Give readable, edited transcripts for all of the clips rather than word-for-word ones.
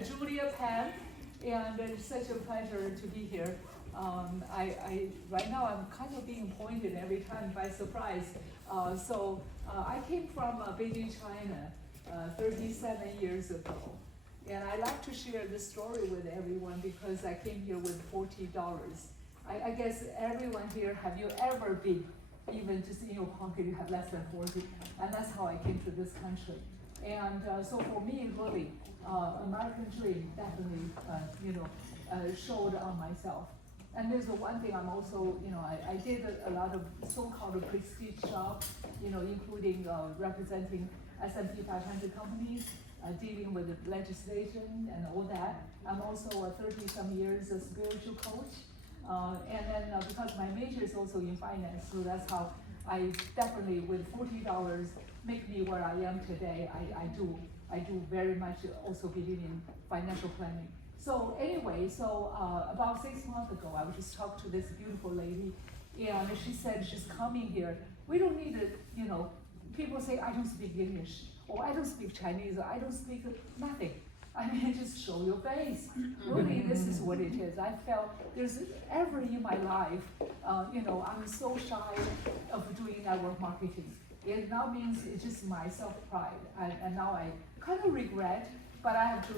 Julia Pan, and it's such a pleasure to be here. Right now I'm kind of being appointed every time by surprise. I came from Beijing, China, 37 years ago. And I like to share this story with everyone because I came here with $40. I guess everyone here, have you ever been, even just in your pocket, you have less than 40, and that's how I came to this country. And so for me, really, American dream definitely, showed on myself. And there's one thing I'm also, I did a lot of so-called prestige jobs, including representing S&P 500 companies, dealing with legislation and all that. I'm also a 30-some years a spiritual coach. And then because my major is also in finance, so that's how I definitely, with $40, make me where I am today. I do very much also believe in financial planning. So anyway, about 6 months ago, I was just talking to this beautiful lady, and she said she's coming here. We don't need it, people say, I don't speak English, or I don't speak Chinese, or I don't speak nothing. I mean, just show your face. Really, this is what it is. I felt there's ever in my life, I'm so shy of doing network marketing. It now means it's just my self-pride, and now I kind of regret, but I have to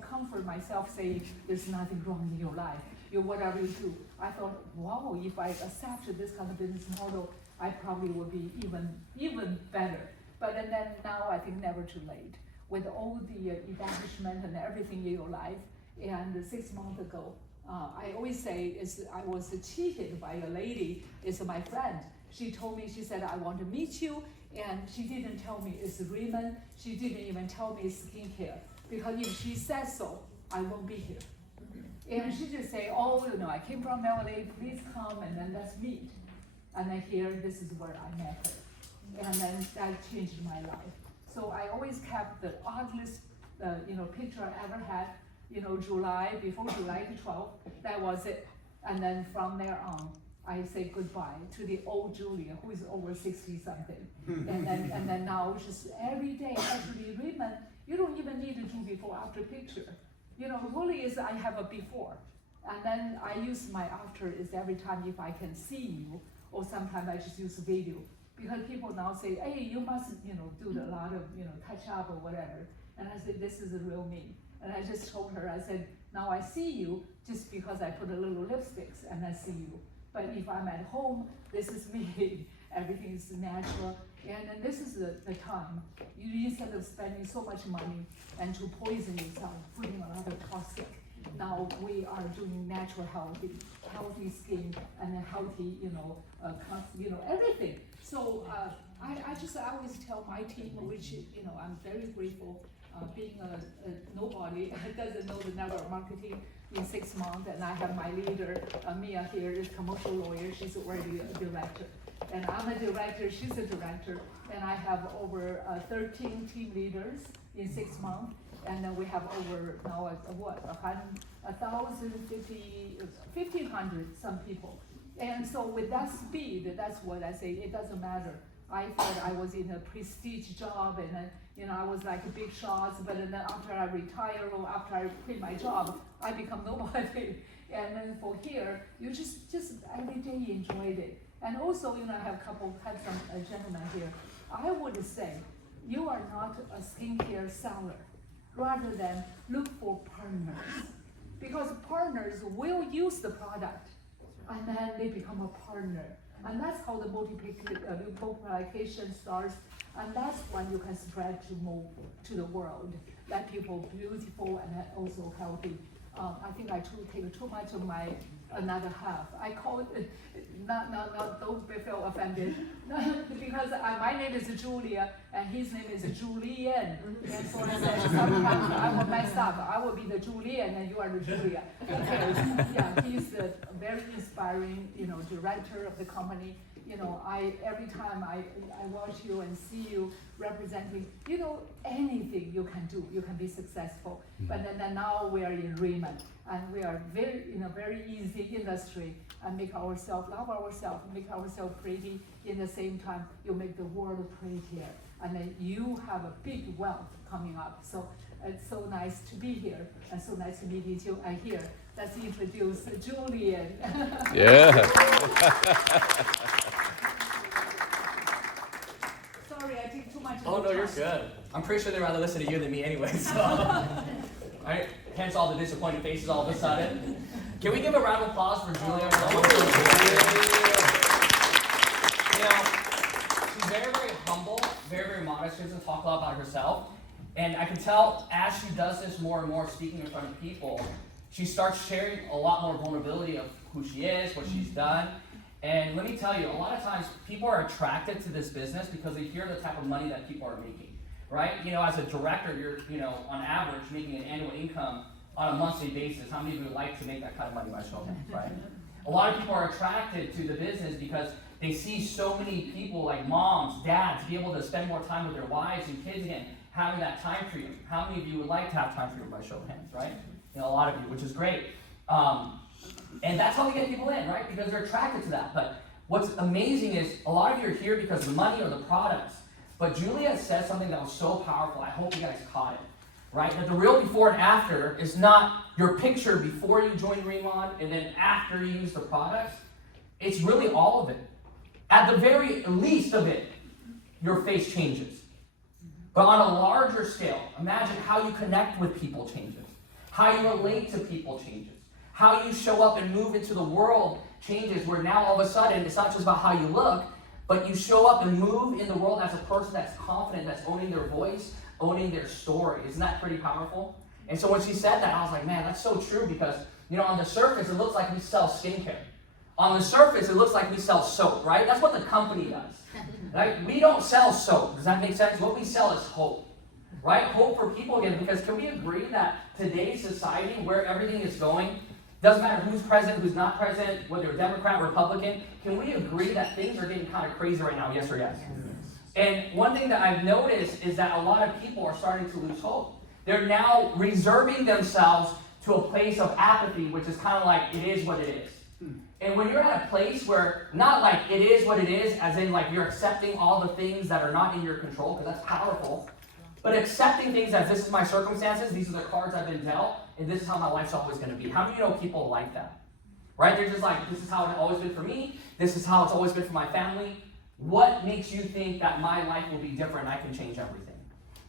comfort myself, saying there's nothing wrong in your life. Whatever you do. I thought, wow, if I accepted this kind of business model, I probably would be even better. But then now I think never too late. With all the establishment and everything in your life, and 6 months ago, I always say I was cheated by a lady, is my friend. She told me, she said, I want to meet you, and she didn't tell me it's RIMAN. She didn't even tell me it's skincare, because if she says so, I won't be here. And she just say, oh, I came from LA, please come, and then let's meet. And then here, this is where I met her. And then that changed my life. So I always kept the ugliest, picture I ever had, before July 12th, that was it. And then from there on, I say goodbye to the old Julia, who is over 60 something. and then now just every day, actually, RIMAN, you don't even need to do before after picture. Really is I have a before. And then I use my after is every time if I can see you, or sometimes I just use video. Because people now say, hey, you must, do a lot of, touch up or whatever. And I said, this is the real me. And I just told her, I said, now I see you just because I put a little lipsticks and I see you. But if I'm at home, this is me. Everything is natural. And then this is the time. You instead of spending so much money and to poison yourself, putting a lot of toxic. Now we are doing natural healthy skin and a healthy, everything. So I always tell my team, which I'm very grateful, being a nobody doesn't know the network marketing in 6 months, and I have my leader, Mia here, is commercial lawyer. She's already a director, and I'm a director. She's a director, and I have over 13 team leaders in 6 months. And then we have over now 1,500 some people. And so with that speed, that's what I say, it doesn't matter. I thought I was in a prestige job, and then, I was like a big shots, but then after I retire or after I quit my job, I become nobody. And then for here, you just every day you enjoyed it. And also, I have some gentlemen here. I would say, you are not a skincare seller, rather than look for partners. Because partners will use the product, and then they become a partner. And that's how the multiplication starts, and that's when you can spread to the world. Let people beautiful and also healthy. I think I take too much of my another half. I call it, don't feel offended, because my name is Julia and his name is Julian. And so I said, sometimes I will mess up. I will be the Julian and you are the Julia. Okay. Yeah, he's a very inspiring, director of the company. Every time I watch you and see you representing, anything you can do, you can be successful. But then now we are in RIMAN, and we are in a very easy industry, and make ourselves, love ourselves, make ourselves pretty. In the same time, you make the world prettier, and then you have a big wealth coming up. So It's so nice to be here, and so nice to meet you here. Let's introduce Julian. Yeah. Sorry, I take too much of Oh, your no, you're time. good. I'm pretty sure they'd rather listen to you than me anyway, so. Alright, hence all the disappointed faces all of a sudden. Can we give a round of applause for Julia? You know, she's very, very humble, very, very modest. She doesn't talk a lot about herself. And I can tell as she does this more and more, speaking in front of people, she starts sharing a lot more vulnerability of who she is, what she's done. And let me tell you, a lot of times people are attracted to this business because they hear the type of money that people are making, right? You know, as a director, you're, on average, making an annual income on a monthly basis. How many of you would like to make that kind of money by show of hands, right? A lot of people are attracted to the business because they see so many people like moms, dads, be able to spend more time with their wives and kids again, having that time freedom. How many of you would like to have time freedom by show of hands, right? A lot of you, which is great. And that's how we get people in, right? Because they're attracted to that. But what's amazing is a lot of you are here because of the money or the products. But Julia said something that was so powerful. I hope you guys caught it, right? That the real before and after is not your picture before you join RIMAN and then after you use the products. It's really all of it. At the very least of it, your face changes. But on a larger scale, imagine how you connect with people changes. How you relate to people changes. How you show up and move into the world changes, where now all of a sudden it's not just about how you look, but you show up and move in the world as a person that's confident, that's owning their voice, owning their story. Isn't that pretty powerful? And so when she said that, I was like, man, that's so true, because on the surface it looks like we sell skincare. On the surface it looks like we sell soap, right? That's what the company does. Right? We don't sell soap. Does that make sense? What we sell is hope. Right? Hope for people again, because can we agree that today's society, where everything is going, doesn't matter who's president, who's not president, whether you're Democrat, Republican, can we agree that things are getting kind of crazy right now? Yes or yes? And one thing that I've noticed is that a lot of people are starting to lose hope. They're now reserving themselves to a place of apathy, which is kind of like, it is what it is. And when you're at a place where, not like it is what it is, as in like you're accepting all the things that are not in your control, because that's powerful, but accepting things as this is my circumstances, these are the cards I've been dealt, and this is how my life's always going to be. How do you know people like that? Right? They're just like, this is how it's always been for me, this is how it's always been for my family. What makes you think that my life will be different and I can change everything?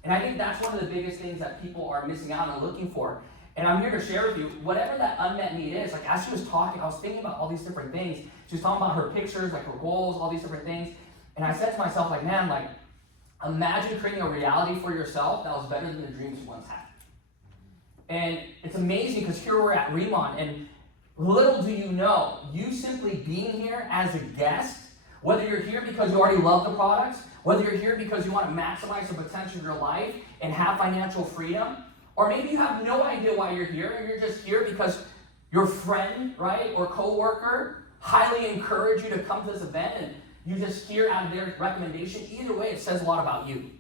And I think that's one of the biggest things that people are missing out on looking for. And I'm here to share with you, whatever that unmet need is, like as she was talking, I was thinking about all these different things. She was talking about her pictures, like her goals, all these different things. And I said to myself, like, man, like, imagine creating a reality for yourself that was better than the dreams you once had. And it's amazing because here we're at RIMAN, and little do you know, you simply being here as a guest, whether you're here because you already love the products, whether you're here because you want to maximize the potential of your life and have financial freedom, or maybe you have no idea why you're here, and you're just here because your friend, right, or coworker highly encouraged you to come to this event, and you just hear out of their recommendation. Either way, it says a lot about you.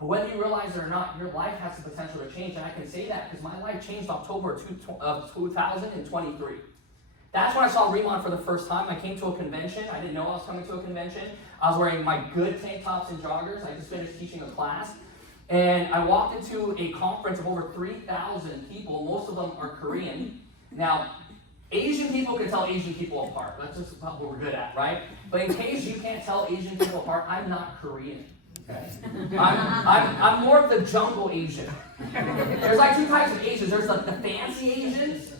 But whether you realize it or not, your life has the potential to change, and I can say that because my life changed October of 2023. That's when I saw RIMAN for the first time. I came to a convention. I didn't know I was coming to a convention. I was wearing my good tank tops and joggers. I just finished teaching a class. And I walked into a conference of over 3,000 people. Most of them are Korean. Now, Asian people can tell Asian people apart. That's just about what we're good at, right? But in case you can't tell Asian people apart, I'm not Korean. Okay? I'm more of the jungle Asian. There's like two types of Asians. There's like the fancy Asians,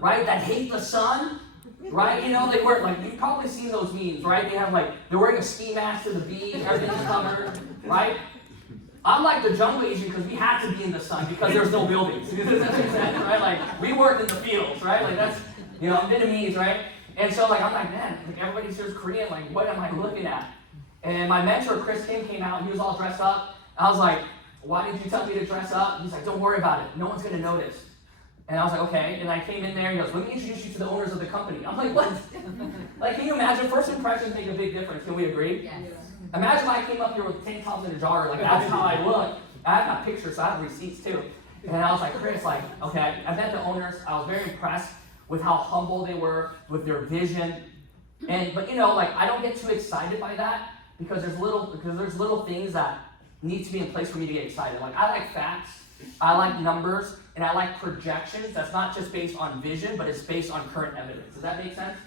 right, that hate the sun, right? They wear, like, you've probably seen those memes, right? They have like, they're wearing a ski mask to the beach, everything's covered, right? I'm like the jungle Asian because we had to be in the sun because there's no buildings. Does that make sense, right? Like, we worked in the fields, right? Like, that's, I'm Vietnamese, right? And so, like, I'm like, man, like, everybody here's Korean, like, what am I looking at? And my mentor, Chris Kim, came out, and he was all dressed up. I was like, why did you tell me to dress up? He's like, don't worry about it. No one's going to notice. And I was like, okay. And I came in there, and he goes, let me introduce you to the owners of the company. I'm like, what? Like, can you imagine? First impressions make a big difference. Can we agree? Yes. Imagine I came up here with tank tops and a jogger. Like, that's how I look. I have my pictures, so I have receipts, too. And I was like, Chris, like, okay. I met the owners. I was very impressed with how humble they were, with their vision. But like, I don't get too excited by that because there's little things that need to be in place for me to get excited. Like, I like facts. I like numbers, and I like projections. That's not just based on vision, but it's based on current evidence. Does that make sense?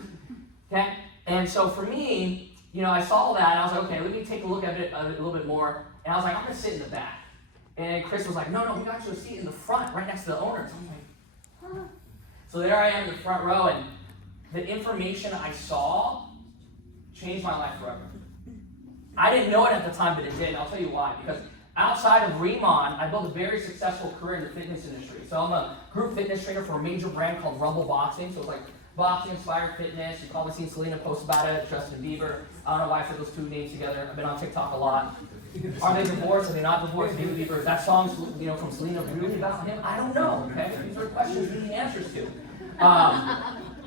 Okay? And so for me, I saw that, and I was like, okay, let me take a look at it a little bit more. And I was like, I'm going to sit in the back. And Chris was like, no, we got you a seat in the front, right next to the owners. I'm like, huh? So there I am in the front row, and the information I saw changed my life forever. I didn't know it at the time, but it did, and I'll tell you why. Because outside of RIMAN, I built a very successful career in the fitness industry. So I'm a group fitness trainer for a major brand called Rumble Boxing. So it's like boxing-inspired fitness. You've probably seen Selena post about it, Justin Bieber. I don't know why I said those two names together. I've been on TikTok a lot. Are they divorced? Are they not divorced? David Bieber, is that song from Selena really about him? I don't know, okay? These are questions we need answers to.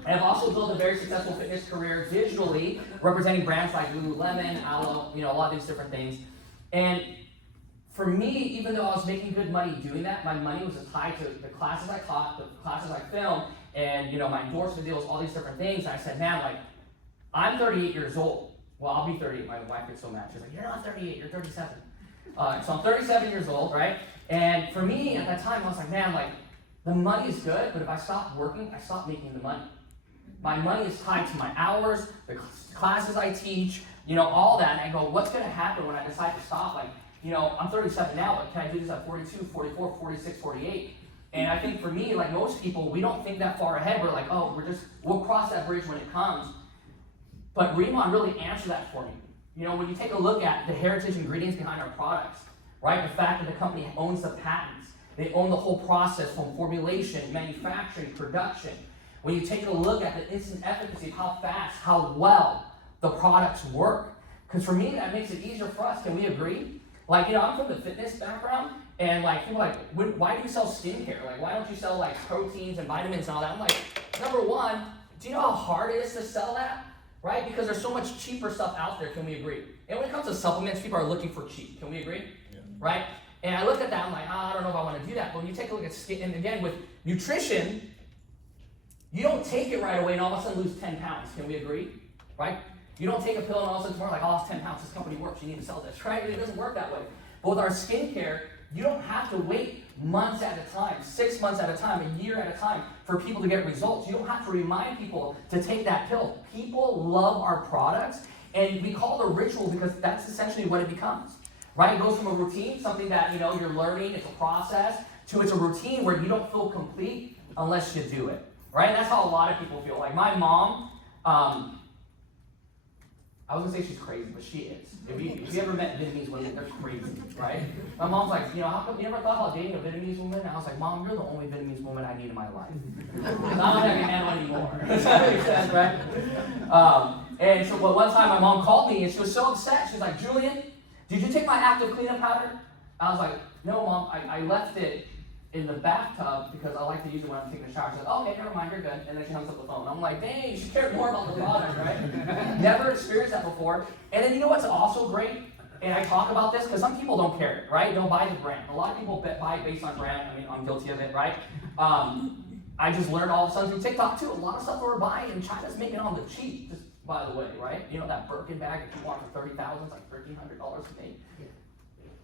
And I've also built a very successful fitness career digitally, representing brands like Lululemon, Aloe, a lot of these different things. And for me, even though I was making good money doing that, my money was tied to the classes I taught, the classes I filmed, and my endorsement deals, all these different things. And I said, man, I'm 38 years old. Well, I'll be 38. My wife gets so mad. She's like, you're not 38, you're 37. So I'm 37 years old, right? And for me, at that time, I was like, man, the money is good, but if I stop working, I stop making the money. My money is tied to my hours, the classes I teach, all that. And I go, what's going to happen when I decide to stop? I'm 37 now, but can I do this at 42, 44, 46, 48? And I think for me, like most people, we don't think that far ahead. We're like, oh, we'll cross that bridge when it comes. But RIMAN really answered that for me. When you take a look at the heritage ingredients behind our products, right? The fact that the company owns the patents. They own the whole process from formulation, manufacturing, production. When you take a look at the instant efficacy of how fast, how well the products work. Because for me, that makes it easier for us. Can we agree? I'm from the fitness background, and people are like, why do you sell skincare? Why don't you sell proteins and vitamins and all that? I'm like, number one, do you know how hard it is to sell that? Right? Because there's so much cheaper stuff out there. Can we agree? And when it comes to supplements, people are looking for cheap. Can we agree? Yeah. Right? And I look at that, I'm like, I don't know if I want to do that. But when you take a look at skin, and again, with nutrition, you don't take it right away and all of a sudden lose 10 pounds. Can we agree? Right? You don't take a pill and all of a sudden tomorrow, I lost 10 pounds. This company works. You need to sell this. Right? It doesn't work that way. But with our skincare, you don't have to wait months at a time, 6 months at a time, a year at a time for people to get results. You don't have to remind people to take that pill. People love our products, and we call it a ritual because that's essentially what it becomes. Right? It goes from a routine, something that you're learning, it's a process, to it's a routine where you don't feel complete unless you do it. Right? And that's how a lot of people feel. Like my mom, I was gonna say she's crazy, but she is. If you ever met Vietnamese women, they're crazy, right? My mom's like, how come you never thought about dating a Vietnamese woman? And I was like, Mom, you're the only Vietnamese woman I need in my life. I'm not gonna handle anymore. Does that make sense, right? And so one time my mom called me and she was so upset. She was like, Julian, did you take my active cleanup powder? I was like, no, Mom, I left it in the bathtub because I like to use it when I'm taking a shower. She's like, oh, okay, never mind, you're good. And then she hangs up the phone. I'm like, dang, she cared more about the product, right? Never experienced that before. And then what's also great? And I talk about this because some people don't care, right? Don't buy the brand. A lot of people buy it based on brand. I mean, I'm guilty of it, right? I just learned all of a sudden through TikTok too. A lot of stuff that we're buying and China's making it on the cheap, just by the way, right? That Birkin bag that you want for $30,000 is like $1,300 to make.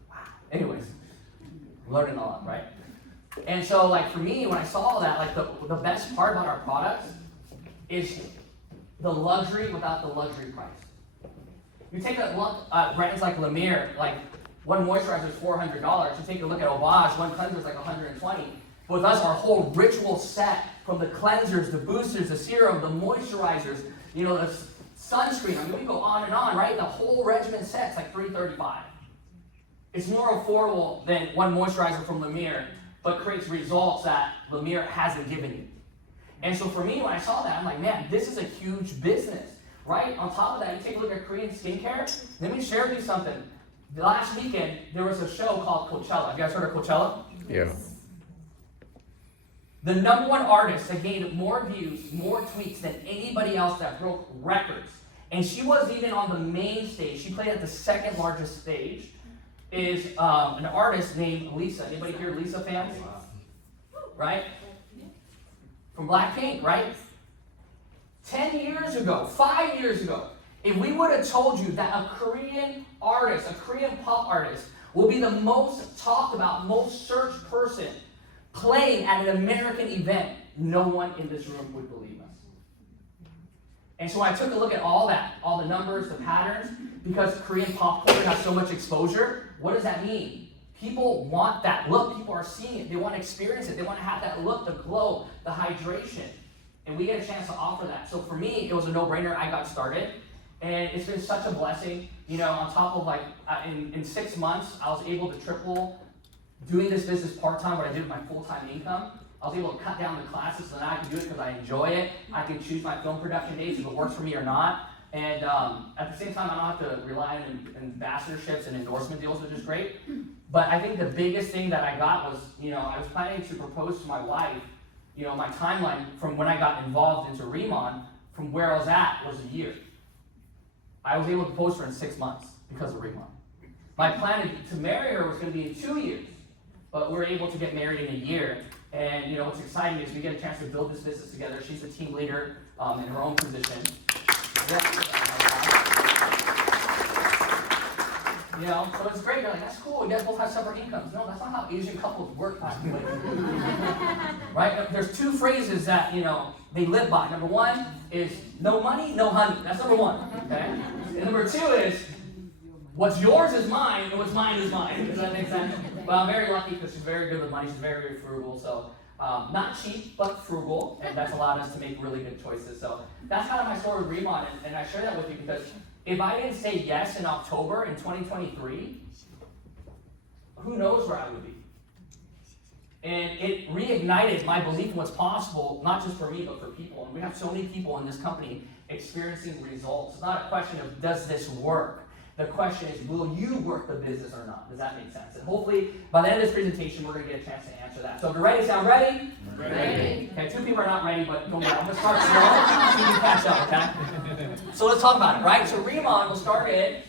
Wow. Anyways, learning a lot, right? And so, for me, when I saw all that, the best part about our products is the luxury without the luxury price. You take a look at brands like La Mer, one moisturizer is $400. You take a look at Obage, one cleanser is like $120. But with us, our whole ritual set, from the cleansers, the boosters, the serum, the moisturizers, the sunscreen, I mean, we go on and on, right? The whole regimen set's like $335. It's more affordable than one moisturizer from La Mer, but creates results that La Mer hasn't given you. And so for me, when I saw that, I'm like, man, this is a huge business, right? On top of that, you take a look at Korean skincare. Let me share with you something. The last weekend, there was a show called Coachella. Have you guys heard of Coachella? Yeah. The number one artist that gained more views, more tweets than anybody else that broke records. And she wasn't even on the main stage. She played at the second largest stage. Is an artist named Lisa. Anybody here Lisa fans? Right? From Blackpink, right? 10 years ago, 5 years ago, if we would have told you that a Korean artist, a Korean pop artist, will be the most talked about, most searched person playing at an American event, no one in this room would believe us. And so I took a look at all that, all the numbers, the patterns, because Korean pop culture has so much exposure. What does that mean? People want that look. People are seeing it. They want to experience it. They want to have that look, the glow, the hydration. And we get a chance to offer that. So for me, it was a no-brainer. I got started. And it's been such a blessing. You know, on top of like, in 6 months, I was able to triple doing this business part-time, what I did with my full-time income. I was able to cut down the classes so that I can do it because I enjoy it. I can choose my film production dates if it works for me or not. And at the same time, I don't have to rely on ambassadorships and endorsement deals, which is great. But I think the biggest thing that I got was, you know, I was planning to propose to my wife. You know, my timeline from when I got involved into RIMAN, from where I was at, was a year. I was able to propose to her in 6 months because of RIMAN. My plan to marry her was going to be in 2 years, but we were able to get married in a year. And you know what's exciting is we get a chance to build this business together. She's the team leader in her own position. You know, so it's great. You're like, that's cool. You guys both have separate incomes. No, that's not how Asian couples work. Right? There's 2 phrases that, you know, they live by. Number 1 is no money, no honey. That's number 1. Okay? And number 2 is what's yours is mine, and what's mine is mine. Does that make sense? But I'm very lucky because she's very good with money. She's very, very frugal. So not cheap, but frugal. And that's allowed us to make really good choices. So that's kind of my story with RIMAN. And I share that with you because if I didn't say yes in October in 2023, who knows where I would be. And it reignited my belief in what's possible, not just for me, but for people. And we have so many people in this company experiencing results. It's not a question of does this work? The question is, will you work the business or not? Does that make sense? And hopefully, by the end of this presentation, we're going to get a chance to answer that. So if you're ready, sound ready? Ready. Okay, 2 people are not ready, but don't worry. I'm going to start slow so you can catch up, okay? So let's talk about it, right? So RIMAN was started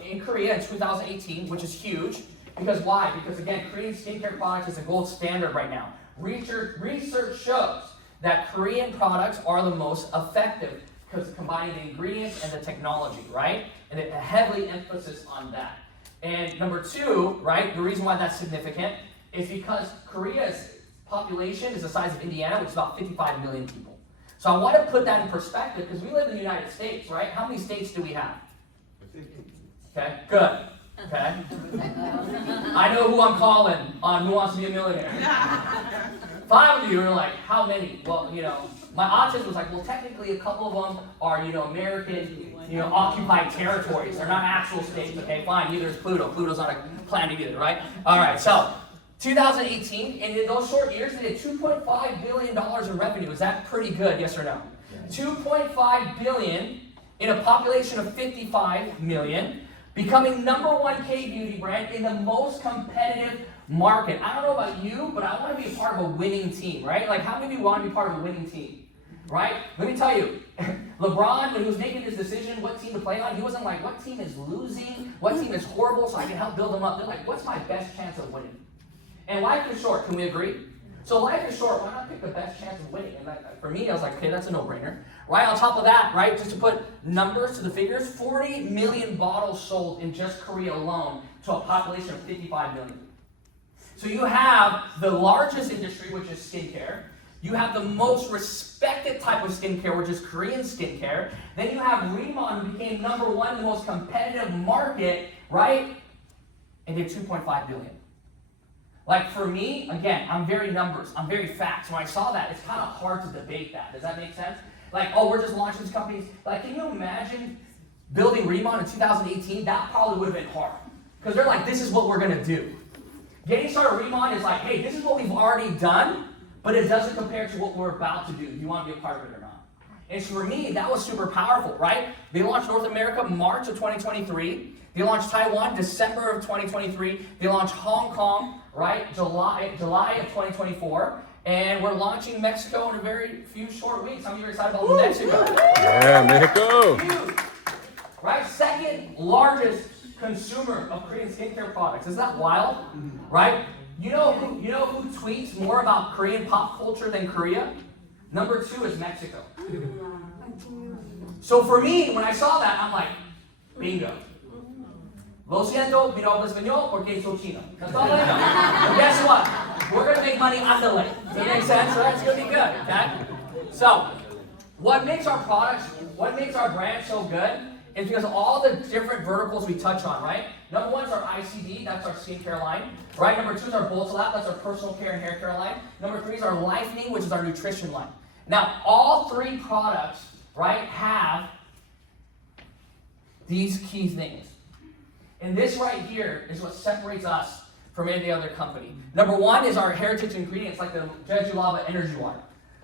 in Korea in 2018, which is huge. Because why? Because again, Korean skincare products is a gold standard right now. Research shows that Korean products are the most effective because combining the ingredients and the technology, right? And a heavily emphasis on that. And number 2, right, the reason why that's significant is because Korea's population is the size of Indiana, which is about 55 million people. So I want to put that in perspective because we live in the United States, right? How many states do we have? Okay, good. Okay. I know who I'm calling on Who Wants to Be a Millionaire. 5 of you are like, how many? Well, you know, my autism was like, well, technically a couple of them are, you know, American, you know, occupied territories. They're not actual states. Okay, fine. Neither is Pluto. Pluto's not a planet either, right? All right. So, 2018, and in those short years, they did $2.5 billion in revenue. Is that pretty good? Yes or no? 2.5 billion in a population of 55 million. Becoming #1 K-beauty brand in the most competitive market. I don't know about you, but I want to be a part of a winning team, right? Like, how many of you want to be part of a winning team, right? Let me tell you, LeBron, when he was making his decision what team to play on, he wasn't like, what team is losing? What team is horrible so I can help build them up? They're like, what's my best chance of winning? And life is short, can we agree? So life is short, why not pick the best chance of winning? And for me, I was like, okay, that's a no-brainer. Right on top of that, right, just to put numbers to the figures, 40 million bottles sold in just Korea alone to a population of 55 million. So you have the largest industry, which is skincare. You have the most respected type of skincare, which is Korean skincare. Then you have RIMAN, who became #1 in the most competitive market, right? And did 2.5 billion. Like for me, again, I'm very numbers, I'm very facts. When I saw that, it's kind of hard to debate that. Does that make sense? Like, oh, we're just launching these companies. Like, can you imagine building RIMAN in 2018? That probably would have been hard. Because they're like, this is what we're going to do. Getting started RIMAN is like, hey, this is what we've already done, but it doesn't compare to what we're about to do. Do you want to be a part of it or not? And so for me, that was super powerful, right? They launched North America March of 2023. They launched Taiwan December of 2023. They launched Hong Kong, right, July of 2024. And we're launching Mexico in a very few short weeks. Some of you are excited about Mexico. Yeah, Mexico. Huge, right? Second largest consumer of Korean skincare products. Isn't that wild? Right? You know who tweets more about Korean pop culture than Korea? #2 is Mexico. So for me, when I saw that, I'm like, bingo. Lo siento, mi nombre es español porque soy chino. That's all I know. But guess what? We're going to make money on the lake. Does that make sense? So that's going to be good, okay? So, what makes our products, what makes our brand so good is because of all the different verticals we touch on, right? Number one is our ICD, that's our skincare line, right? Number two is our Boltalab, that's our personal care and hair care line. Number three is our Lifening, which is our nutrition line. Now, all three products, right, have these key things. And this right here is what separates us from any other company. Number one is our heritage ingredients, like the Jeju Lava Energy Water,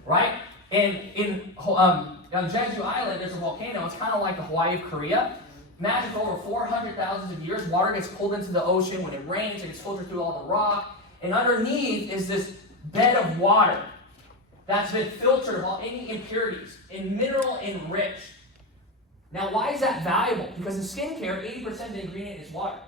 right? And on Jeju Island, there's a volcano. It's kind of like the Hawaii of Korea. Imagine for over 400,000 of years, water gets pulled into the ocean. When it rains, it gets filtered through all the rock. And underneath is this bed of water that's been filtered of all any impurities and mineral enriched. Now, why is that valuable? Because in skincare, 80% of the ingredient is water.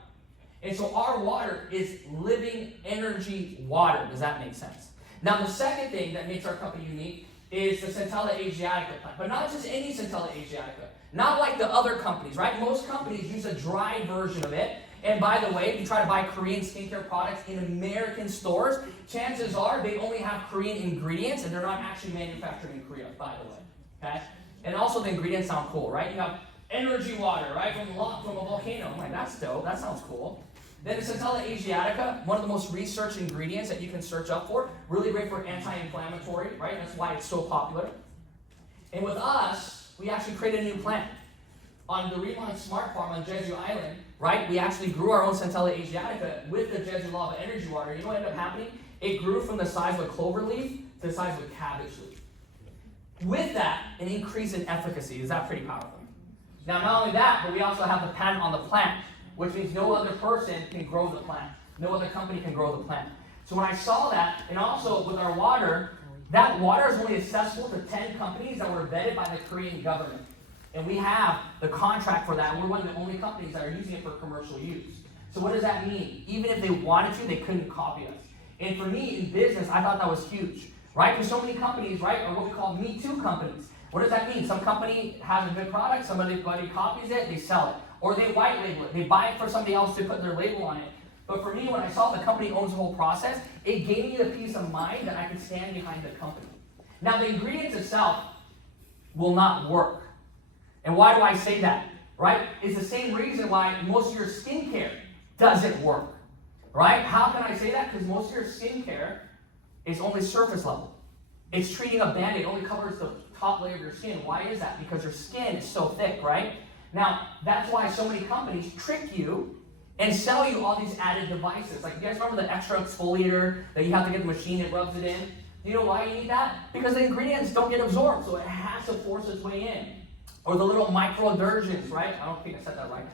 And so our water is living energy water. Does that make sense? Now, the second thing that makes our company unique is the Centella Asiatica plant. But not just any Centella Asiatica. Not like the other companies, right? Most companies use a dry version of it. And by the way, if you try to buy Korean skincare products in American stores, chances are they only have Korean ingredients and they're not actually manufactured in Korea, by the way. Okay? And also the ingredients sound cool, right? You have energy water, right? From a volcano. I'm like, that's dope. That sounds cool. Then the Centella Asiatica, one of the most researched ingredients that you can search up for. Really great for anti-inflammatory, right? That's why it's so popular. And with us, we actually created a new plant. On the RIMAN Smart Farm on Jeju Island, right? We actually grew our own Centella Asiatica with the Jeju Lava Energy Water. You know what ended up happening? It grew from the size of a clover leaf to the size of a cabbage leaf. With that, an increase in efficacy. Is that pretty powerful? Now, not only that, but we also have the patent on the plant, which means no other person can grow the plant. No other company can grow the plant. So when I saw that, and also with our water, that water is only accessible to 10 companies that were vetted by the Korean government. And we have the contract for that. We're one of the only companies that are using it for commercial use. So what does that mean? Even if they wanted to, they couldn't copy us. And for me, in business, I thought that was huge, right? Because so many companies, right, are what we call Me Too companies. What does that mean? Some company has a good product, somebody copies it, they sell it. Or they white label it. They buy it for somebody else to put their label on it. But for me, when I saw the company owns the whole process, it gave me the peace of mind that I could stand behind the company. Now, the ingredients itself will not work. And why do I say that? Right? It's the same reason why most of your skincare doesn't work. Right? How can I say that? Because most of your skincare is only surface level. It's treating a band-aid. It only covers the top layer of your skin. Why is that? Because your skin is so thick, right? Now, that's why so many companies trick you and sell you all these added devices. Like, you guys remember the extra exfoliator that you have to get the machine that rubs it in? Do you know why you need that? Because the ingredients don't get absorbed, so it has to force its way in. Or the little microdergens, right? I don't think I said that right.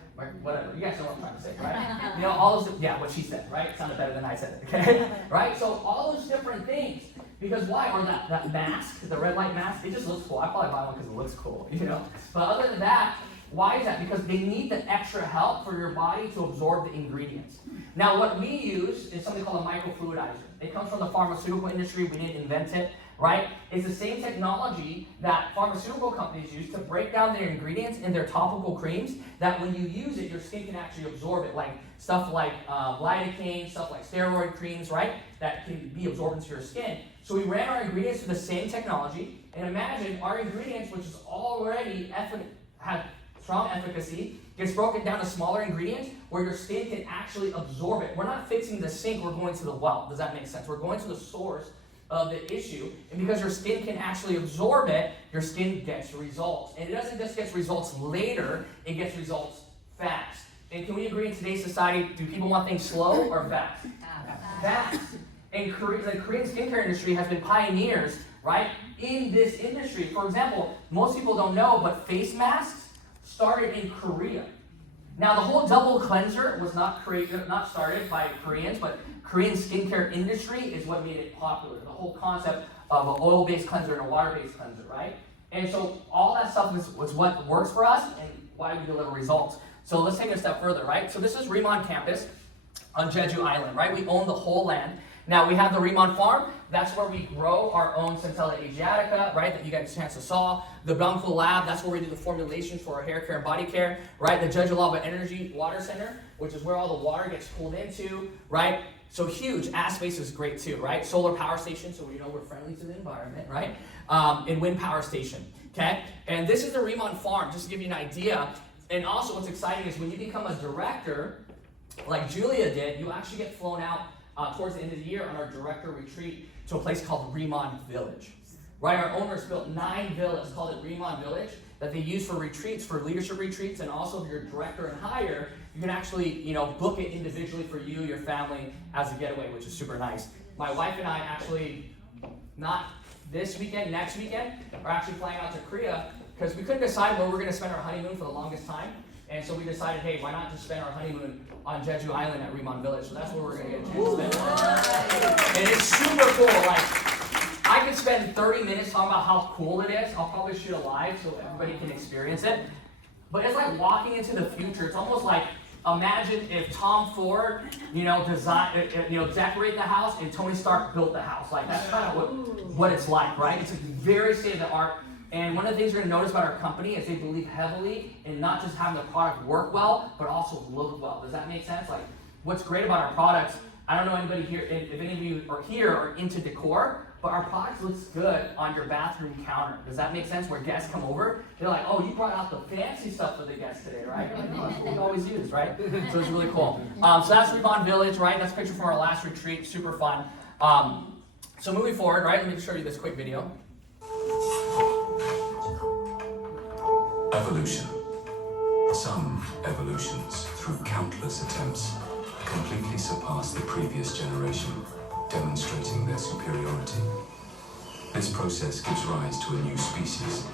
Whatever. You guys know what I'm trying to say, right? You know, all those, yeah, what she said, right? It sounded better than I said it, okay? Right? So all those different things. Because why? Or that mask, the red light mask, it just looks cool. I probably buy one because it looks cool, you know? But other than that, why is that? Because they need the extra help for your body to absorb the ingredients. Now, what we use is something called a microfluidizer. It comes from the pharmaceutical industry. We didn't invent it, right? It's the same technology that pharmaceutical companies use to break down their ingredients in their topical creams, that when you use it, your skin can actually absorb it, like stuff like lidocaine, stuff like steroid creams, right? That can be absorbed into your skin. So we ran our ingredients through the same technology, and imagine our ingredients, which is already have strong efficacy, gets broken down to smaller ingredients where your skin can actually absorb it. We're not fixing the sink, we're going to the well. Does that make sense? We're going to the source of the issue, and because your skin can actually absorb it, your skin gets results. And it doesn't just get results later, it gets results fast. And can we agree in today's society, do people want things slow or fast? Fast. And the Korean skincare industry has been pioneers, right, in this industry. For example, most people don't know, but face masks started in Korea. Now, the whole double cleanser was not started by Koreans, but Korean skincare industry is what made it popular. The whole concept of an oil-based cleanser and a water-based cleanser, right? And so all that stuff was what works for us and why we deliver results. So let's take it a step further, right? So this is RIMAN campus on Jeju Island, right? We own the whole land. Now we have the RIMAN farm. That's where we grow our own Centella asiatica, right? That you got a chance to saw. The Blanco lab. That's where we do the formulations for our hair care and body care, right? The Jejulaba Energy Water Center, which is where all the water gets pulled into, right? So huge. Space is great too, right? Solar power station, so we know we're friendly to the environment, right? And wind power station, okay? And this is the RIMAN farm, just to give you an idea. And also what's exciting is when you become a director, like Julia did, you actually get flown out towards the end of the year on our director retreat to a place called RIMAN Village. Right, our owners built 9 villas called it RIMAN Village that they use for retreats, for leadership retreats, and also if you're a director and higher, you can actually, book it individually for you, your family, as a getaway, which is super nice. My wife and I actually, not this weekend, next weekend, are actually flying out to Korea because we couldn't decide where we're going to spend our honeymoon for the longest time. And so we decided, hey, why not just spend our honeymoon on Jeju Island at RIMAN Village? So that's where we're going to get a chance to spend. And it's super cool. Like, I could spend 30 minutes talking about how cool it is. I'll probably shoot a live so everybody can experience it. But it's like walking into the future. It's almost like, imagine if Tom Ford, decorate the house and Tony Stark built the house. Like, that's kind of what it's like, right? It's very state of the art. And one of the things you're going to notice about our company is they believe heavily in not just having the product work well, but also look well. Does that make sense? Like, what's great about our products, I don't know anybody here, if any of you are here or into decor, but our product looks good on your bathroom counter. Does that make sense? Where guests come over, they're like, oh, you brought out the fancy stuff for the guests today, right? You're like, oh, that's what we always use, right? So it's really cool. So that's RIMAN Village, right? That's a picture from our last retreat, super fun. So moving forward, right, let me just show you this quick video. Evolution. Some evolutions, through countless attempts, completely surpass the previous generation, demonstrating their superiority. This process gives rise to a new species,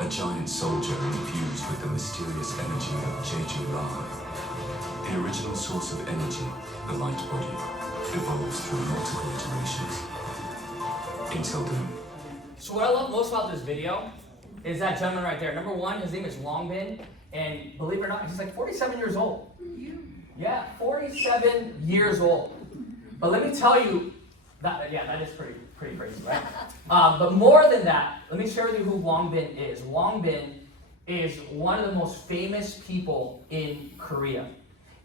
a giant soldier infused with the mysterious energy of Jeju lava. The original source of energy, the light body, evolves through multiple iterations. Until then. So what I love most about this video is that gentleman right there. Number one, his name is Longbin, and believe it or not, he's like 47 years old. Yeah, 47 years old. But let me tell you, that is pretty crazy, right? But more than that, let me share with you who Longbin is. Longbin is one of the most famous people in Korea.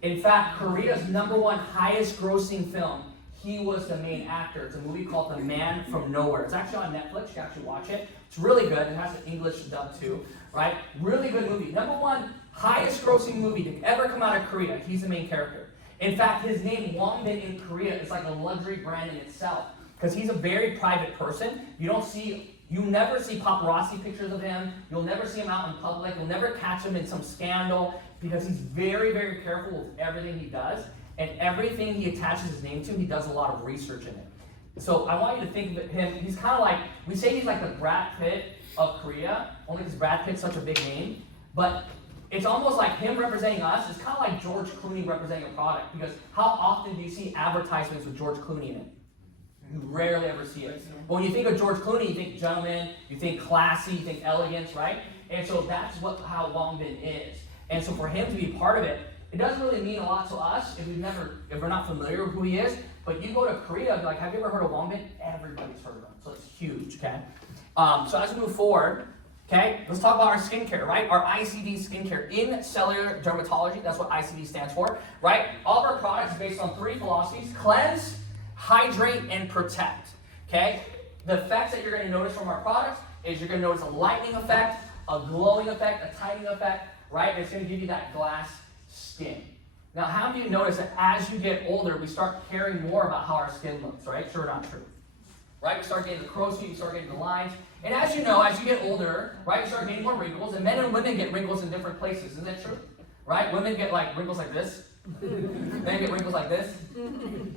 In fact, Korea's #1 highest grossing film, he was the main actor. It's a movie called The Man from Nowhere. It's actually on Netflix. You can actually watch it. It's really good. It has an English dub too, right? Really good movie. #1 highest grossing movie to ever come out of Korea. He's the main character. In fact, his name, Longbin, in Korea is like a luxury brand in itself because he's a very private person. You never see paparazzi pictures of him. You'll never see him out in public. You'll never catch him in some scandal because he's very, very careful with everything he does. And everything he attaches his name to, he does a lot of research in it. So I want you to think of him, he's kind of like, we say he's like the Brad Pitt of Korea, only because Brad Pitt's such a big name. But it's almost like him representing us. It's kind of like George Clooney representing a product. Because how often do you see advertisements with George Clooney in it? You rarely ever see it. But when you think of George Clooney, you think gentleman, you think classy, you think elegance, right? And so that's how Longbin is. And so for him to be part of it, it doesn't really mean a lot to us if we're not familiar with who he is. But you go to Korea and be like, have you ever heard of Longbin? Everybody's heard of him. So it's huge, okay? So as we move forward, okay, let's talk about our skincare, right? Our ICD skincare in cellular dermatology. That's what ICD stands for, right? All of our products are based on 3 philosophies: cleanse, hydrate, and protect, okay? The effects that you're going to notice from our products is you're going to notice a lightening effect, a glowing effect, a tightening effect, right? And it's going to give you that glass skin. Now, how do you notice that as you get older, we start caring more about how our skin looks, right? True or not true? Right? You start getting the crow's feet, you start getting the lines. And as you know, as you get older, right, you start getting more wrinkles. And men and women get wrinkles in different places. Isn't that true? Right? Women get like wrinkles like this. Men get wrinkles like this.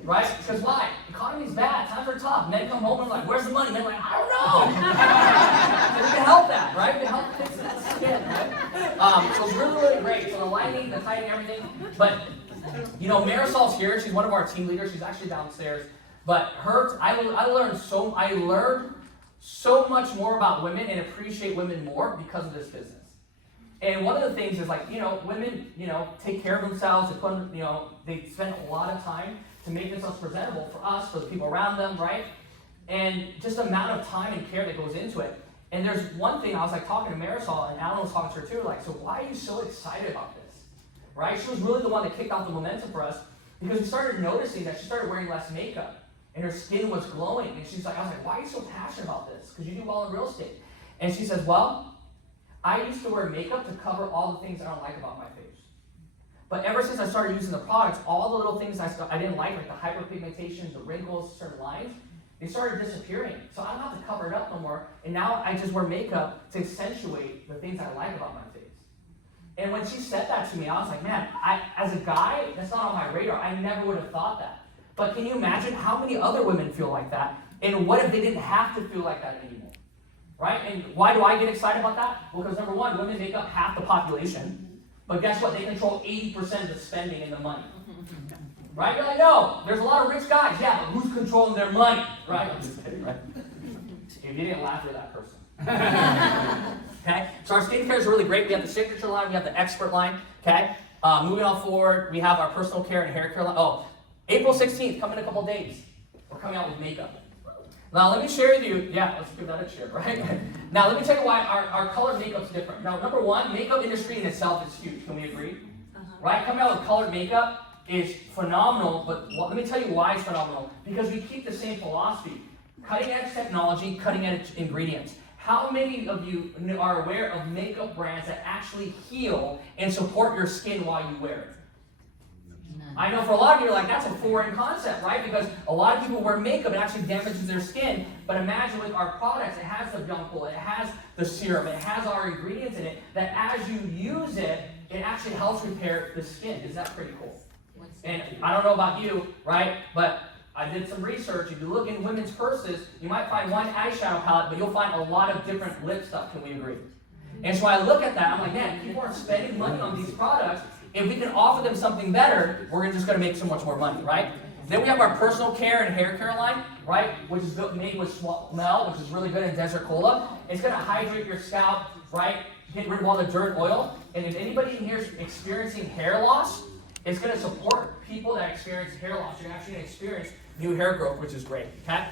Right? Because why? Economy's bad. Times are tough. Men come home and like, where's the money? Men are like, I don't know. So we can help that, right? We can help fix that skin, right? So it's really, really great. So the lighting, the tightening, everything. But, Marisol's here. She's one of our team leaders. She's actually downstairs. But I learned so much more about women and appreciate women more because of this business. And one of the things is women, take care of themselves. They spend a lot of time to make themselves presentable for us, for the people around them, right? And just the amount of time and care that goes into it. And there's one thing, I was like talking to Marisol, and Alan was talking to her too, like, so why are you so excited about this? Right? She was really the one that kicked off the momentum for us, because we started noticing that she started wearing less makeup, and her skin was glowing. And she's like, I was like, why are you so passionate about this? Because you do well in real estate. And she says, well, I used to wear makeup to cover all the things I don't like about my face. But ever since I started using the products, all the little things I didn't like the hyperpigmentation, the wrinkles, certain lines, they started disappearing. So I don't have to cover it up no more. And now I just wear makeup to accentuate the things I like about my face. And when she said that to me, I was like, man, as a guy, that's not on my radar. I never would have thought that. But can you imagine how many other women feel like that? And what if they didn't have to feel like that anymore? Right? And why do I get excited about that? Well, because number one, women make up half the population. But guess what? They control 80% of the spending and the money. Right? You're like, no, there's a lot of rich guys. Yeah, but who's controlling their money? Right? I'm just kidding, right? If you didn't laugh, you're that person. Okay? So our skincare is really great. We have the signature line. We have the expert line. Okay? Moving on forward, we have our personal care and hair care line. Oh, April 16th, come in a couple days. We're coming out with makeup. Now, let me share with you. Yeah, let's give that a cheer, right? Now, let me tell you why our colored makeup's different. Now, number one, makeup industry in itself is huge. Can we agree? Right? Coming out with colored makeup is phenomenal, but let me tell you why it's phenomenal. Because we keep the same philosophy. Cutting edge technology, cutting edge ingredients. How many of you are aware of makeup brands that actually heal and support your skin while you wear it? I know for a lot of you, like, that's a foreign concept, right? Because a lot of people wear makeup, it actually damages their skin. But imagine with our products, it has the Dunkel, it has the serum, it has our ingredients in it, that as you use it, it actually helps repair the skin. Is that pretty cool? And I don't know about you, right? But I did some research. If you look in women's purses, you might find one eyeshadow palette, but you'll find a lot of different lip stuff. Can we agree? And so I look at that, I'm like, man, people are spending money on these products. If we can offer them something better, we're just going to make so much more money, right? Then we have our personal care and hair care line, right? Which is made with Smell, which is really good in Desert Cola. It's going to hydrate your scalp, right? Get rid of all the dirt and oil. And if anybody in here is experiencing hair loss, it's going to support people that experience hair loss. You're actually going to experience new hair growth, which is great, okay?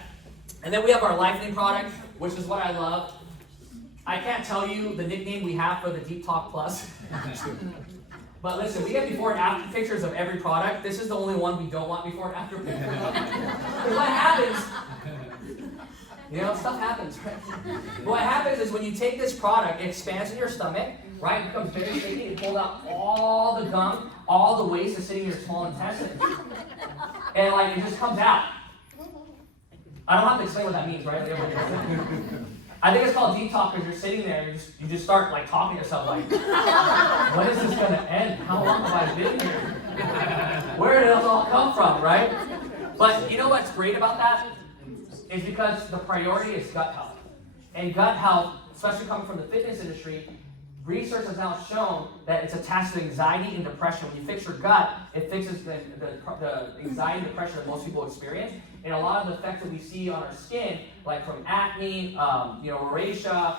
And then we have our Lightening product, which is what I love. I can't tell you the nickname we have for the Deep Talk Plus. But listen, we get before and after pictures of every product. This is the only one we don't want before and after pictures. Because what happens, stuff happens, right? But what happens is when you take this product, it expands in your stomach, right? It becomes very sticky. It pulls out all the gunk, all the waste that's sitting in your small intestine. And it just comes out. I don't have to explain what that means, right? I think it's called deep talk because you're sitting there, you just start talking to yourself like, when is this going to end? How long have I been here? Where did it all come from, right? But you know what's great about that? Is because the priority is gut health. And gut health, especially coming from the fitness industry, research has now shown that it's attached to anxiety and depression. When you fix your gut, it fixes the anxiety and depression that most people experience. And a lot of the effects that we see on our skin, like from acne, rosacea,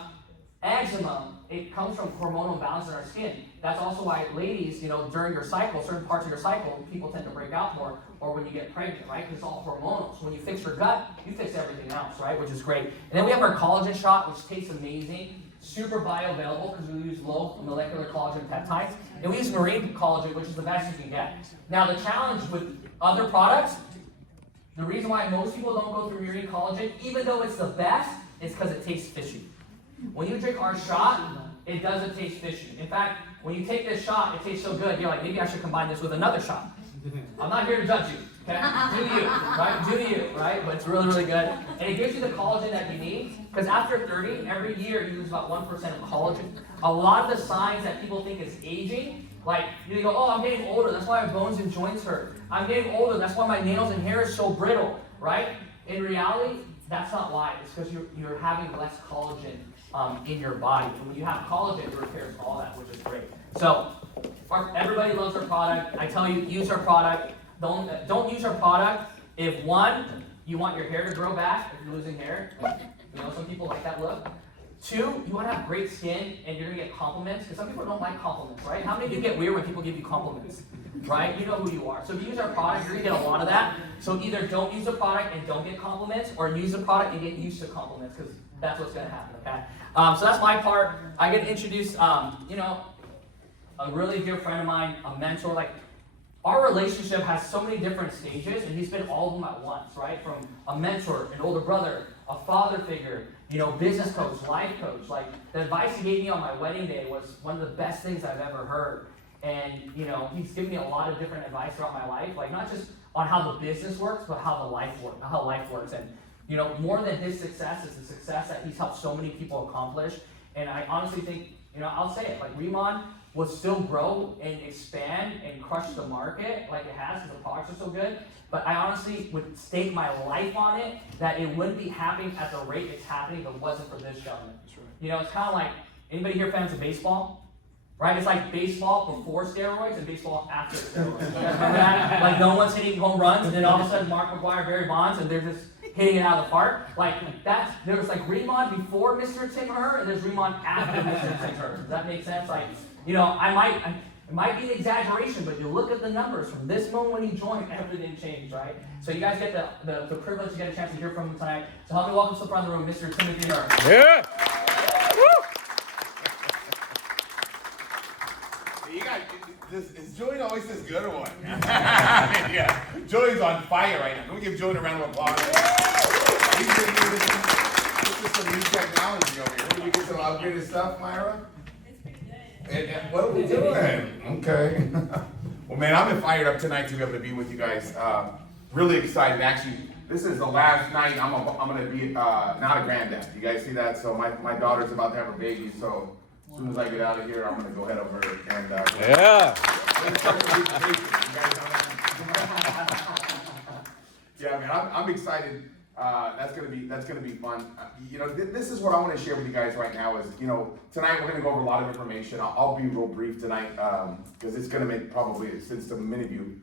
eczema, it comes from hormonal imbalance in our skin. That's also why ladies, during your cycle, certain parts of your cycle, people tend to break out more, or when you get pregnant, right? Because it's all hormonal. So when you fix your gut, you fix everything else, right? Which is great. And then we have our collagen shot, which tastes amazing. Super bioavailable because we use low molecular collagen peptides. And we use marine collagen, which is the best you can get. Now the challenge with other products, the reason why most people don't go through marine collagen, even though it's the best, is because it tastes fishy. When you drink our shot, it doesn't taste fishy. In fact, when you take this shot, it tastes so good, you're like, maybe I should combine this with another shot. I'm not here to judge you, okay? Do you, right? Do you, right? But it's really, really good. And it gives you the collagen that you need, because after 30, every year you lose about 1% of collagen. A lot of the signs that people think is aging, you go, oh, I'm getting older, that's why my bones and joints hurt. I'm getting older, that's why my nails and hair is so brittle, right? In reality, that's not why. It's because you're having less collagen in your body. And when you have collagen, it repairs all that, which is great. So, everybody loves our product. I tell you, use our product. Don't use our product if, one, you want your hair to grow back, if you're losing hair. Some people like that look. Two, you want to have great skin and you're going to get compliments, because some people don't like compliments, right? How many of you get weird when people give you compliments? right? You know who you are. So if you use our product, you're gonna get a lot of that. So either don't use the product and don't get compliments, or use the product and get used to compliments, because that's what's gonna happen, okay? So that's my part. I get introduced, you know, a really dear friend of mine, a mentor. Like, our relationship has so many different stages, and he's been all of them at once, right? From a mentor, an older brother, a father figure, you know, business coach, life coach. Like, the advice he gave me on my wedding day was one of the best things I've ever heard. And, you know, he's given me a lot of different advice throughout my life, like not just on how the business works, but how life works. And, you know, more than his success is the success that he's helped so many people accomplish. And I honestly think, you know, I'll say it, like, RIMAN will still grow and expand and crush the market like it has, because the products are so good. But I honestly would stake my life on it that it wouldn't be happening at the rate it's happening if it wasn't for this gentleman. That's right. You know, it's kind of like, anybody here fans of baseball? Right? It's like baseball before steroids and baseball after steroids. You guys remember that? Like, no one's hitting home runs, and then all of a sudden Mark McGwire, Barry Bonds, and they're just hitting it out of the park. Like, there was like RIMAN before Mr. Tim Her, and there's RIMAN after Mr. Tim Her. Does that make sense? Like, you know, it might be an exaggeration, but you look at the numbers from this moment when he joined, everything changed, right? So you guys get the privilege to get a chance to hear from him tonight. So help me welcome to the front of the room, Mr. Timothy Her. Yeah. You got, is Joey always this good or what? Yeah, Joey's on fire right now. Can we give Joey a round of applause? He's been using some new technology over here. Did we get some upgraded stuff, Myra? It's pretty good. And what are we doing? Okay. Well, man, I'm fired up tonight to be able to be with you guys. Really excited. Actually, this is the last night I'm going to be not a granddad. You guys see that? So my daughter's about to have her baby. So as soon as I get out of here, I'm going to go head over and Yeah. Yeah, man, I'm excited. That's gonna be fun. You know, this is what I want to share with you guys right now. Is, you know, tonight we're gonna go over a lot of information. I'll be real brief tonight because it's gonna make probably sense to many of you.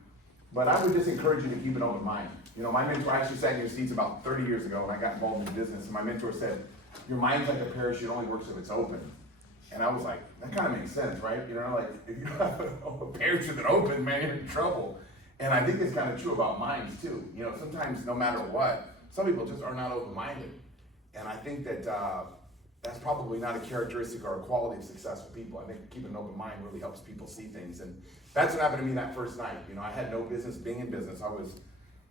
But I would just encourage you to keep an open mind. You know, my mentor actually sat in your seats about 30 years ago, and I got involved in business. And my mentor said, "Your mind's like a parachute; only works if it's open." And I was like, that kind of makes sense, right? You know, like, if you have a parachute that opens, man, you're in trouble. And I think it's kind of true about minds too. You know, sometimes no matter what, some people just are not open-minded. And I think that that's probably not a characteristic or a quality of successful people. I think keeping an open mind really helps people see things. And that's what happened to me that first night. You know, I had no business being in business. I was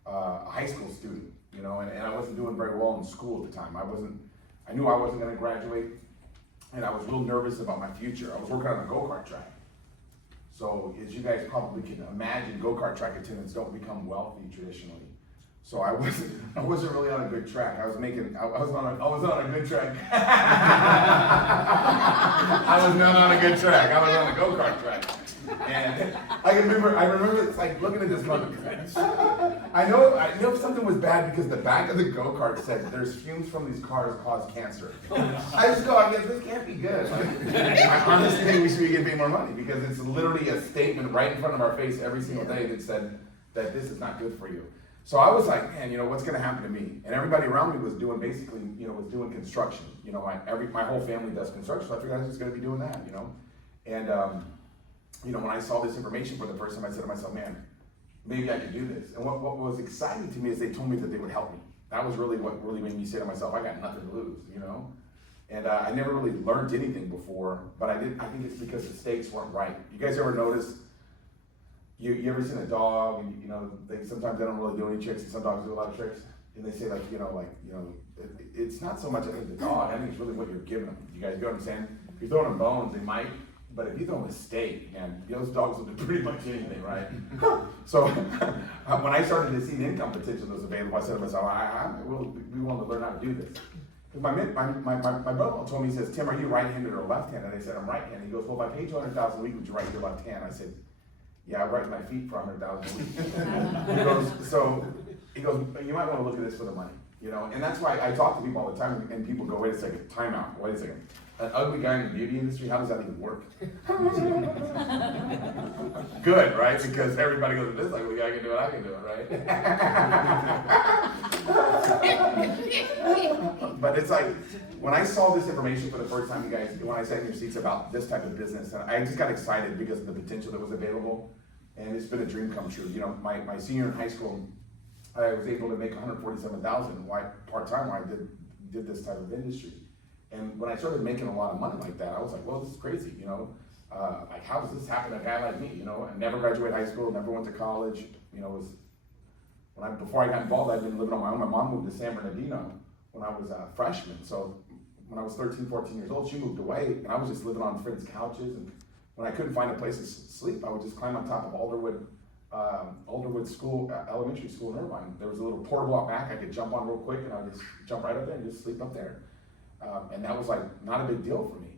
a high school student, you know, and I wasn't doing very well in school at the time. I knew I wasn't gonna graduate. And I was real nervous about my future. I was working on a go-kart track. So as you guys probably can imagine, go-kart track attendants don't become wealthy traditionally. So I wasn't really on a good track. I was on a good track. I was not on a good track. I was on a go-kart track. And I remember it's like looking at this going, I know something was bad because the back of the go-kart said there's fumes from these cars cause cancer. I just go, I guess this can't be good. I honestly think we should be getting more money because it's literally a statement right in front of our face every single day that said that this is not good for you. So I was like, man, you know, what's going to happen to me? And everybody around me was doing was doing construction. You know, my whole family does construction, so I figured I was just going to be doing that, you know. And, you know, when I saw this information for the first time, I said to myself, man, maybe I could do this. And what was exciting to me is they told me that they would help me. That was really what really made me say to myself, I got nothing to lose, you know. And I never really learned anything before, but I think it's because the stakes weren't right. You guys ever notice? You ever seen a dog, and you know, sometimes they don't really do any tricks, and some dogs do a lot of tricks, and they say it's not so much I think the dog, I think it's really what you're giving them. You guys get what I'm saying? If you're throwing them bones, they might, but if you throw them a steak, man, those dogs will do pretty much anything, right? So when I started to see the income potential that was available, I said to myself, we want to learn how to do this. Because my brother told me, he says, Tim, are you right-handed or left-handed? I said, I'm right-handed. He goes, well, if I paid you $100,000 a week, would you write your left hand? I said, yeah, I write my feet for $100,000 a week. He goes, you might want to look at this for the money, you know? And that's why I talk to people all the time, and people go, wait a second, time out, wait a second. An ugly guy in the beauty industry, how does that even work? Good, right? Because everybody goes, this ugly guy can do it, I can do it, right? But it's like, when I saw this information for the first time, you guys, when I sat in your seats about this type of business, and I just got excited because of the potential that was available. and it's been a dream come true. You know, my senior in high school, I was able to make $147,000 part-time while I did this type of industry. And when I started making a lot of money like that, I was like, well, this is crazy, you know? Like, how does this happen to a guy like me? You know, I never graduated high school, never went to college. You know, before I got involved, I'd been living on my own. My mom moved to San Bernardino when I was a freshman. So when I was 13, 14 years old, she moved away, and I was just living on friends' couches. And when I couldn't find a place to sleep, I would just climb on top of Alderwood School, elementary school in Irvine. There was a little portable out back I could jump on real quick, and I would just jump right up there and just sleep up there. And that was like not a big deal for me,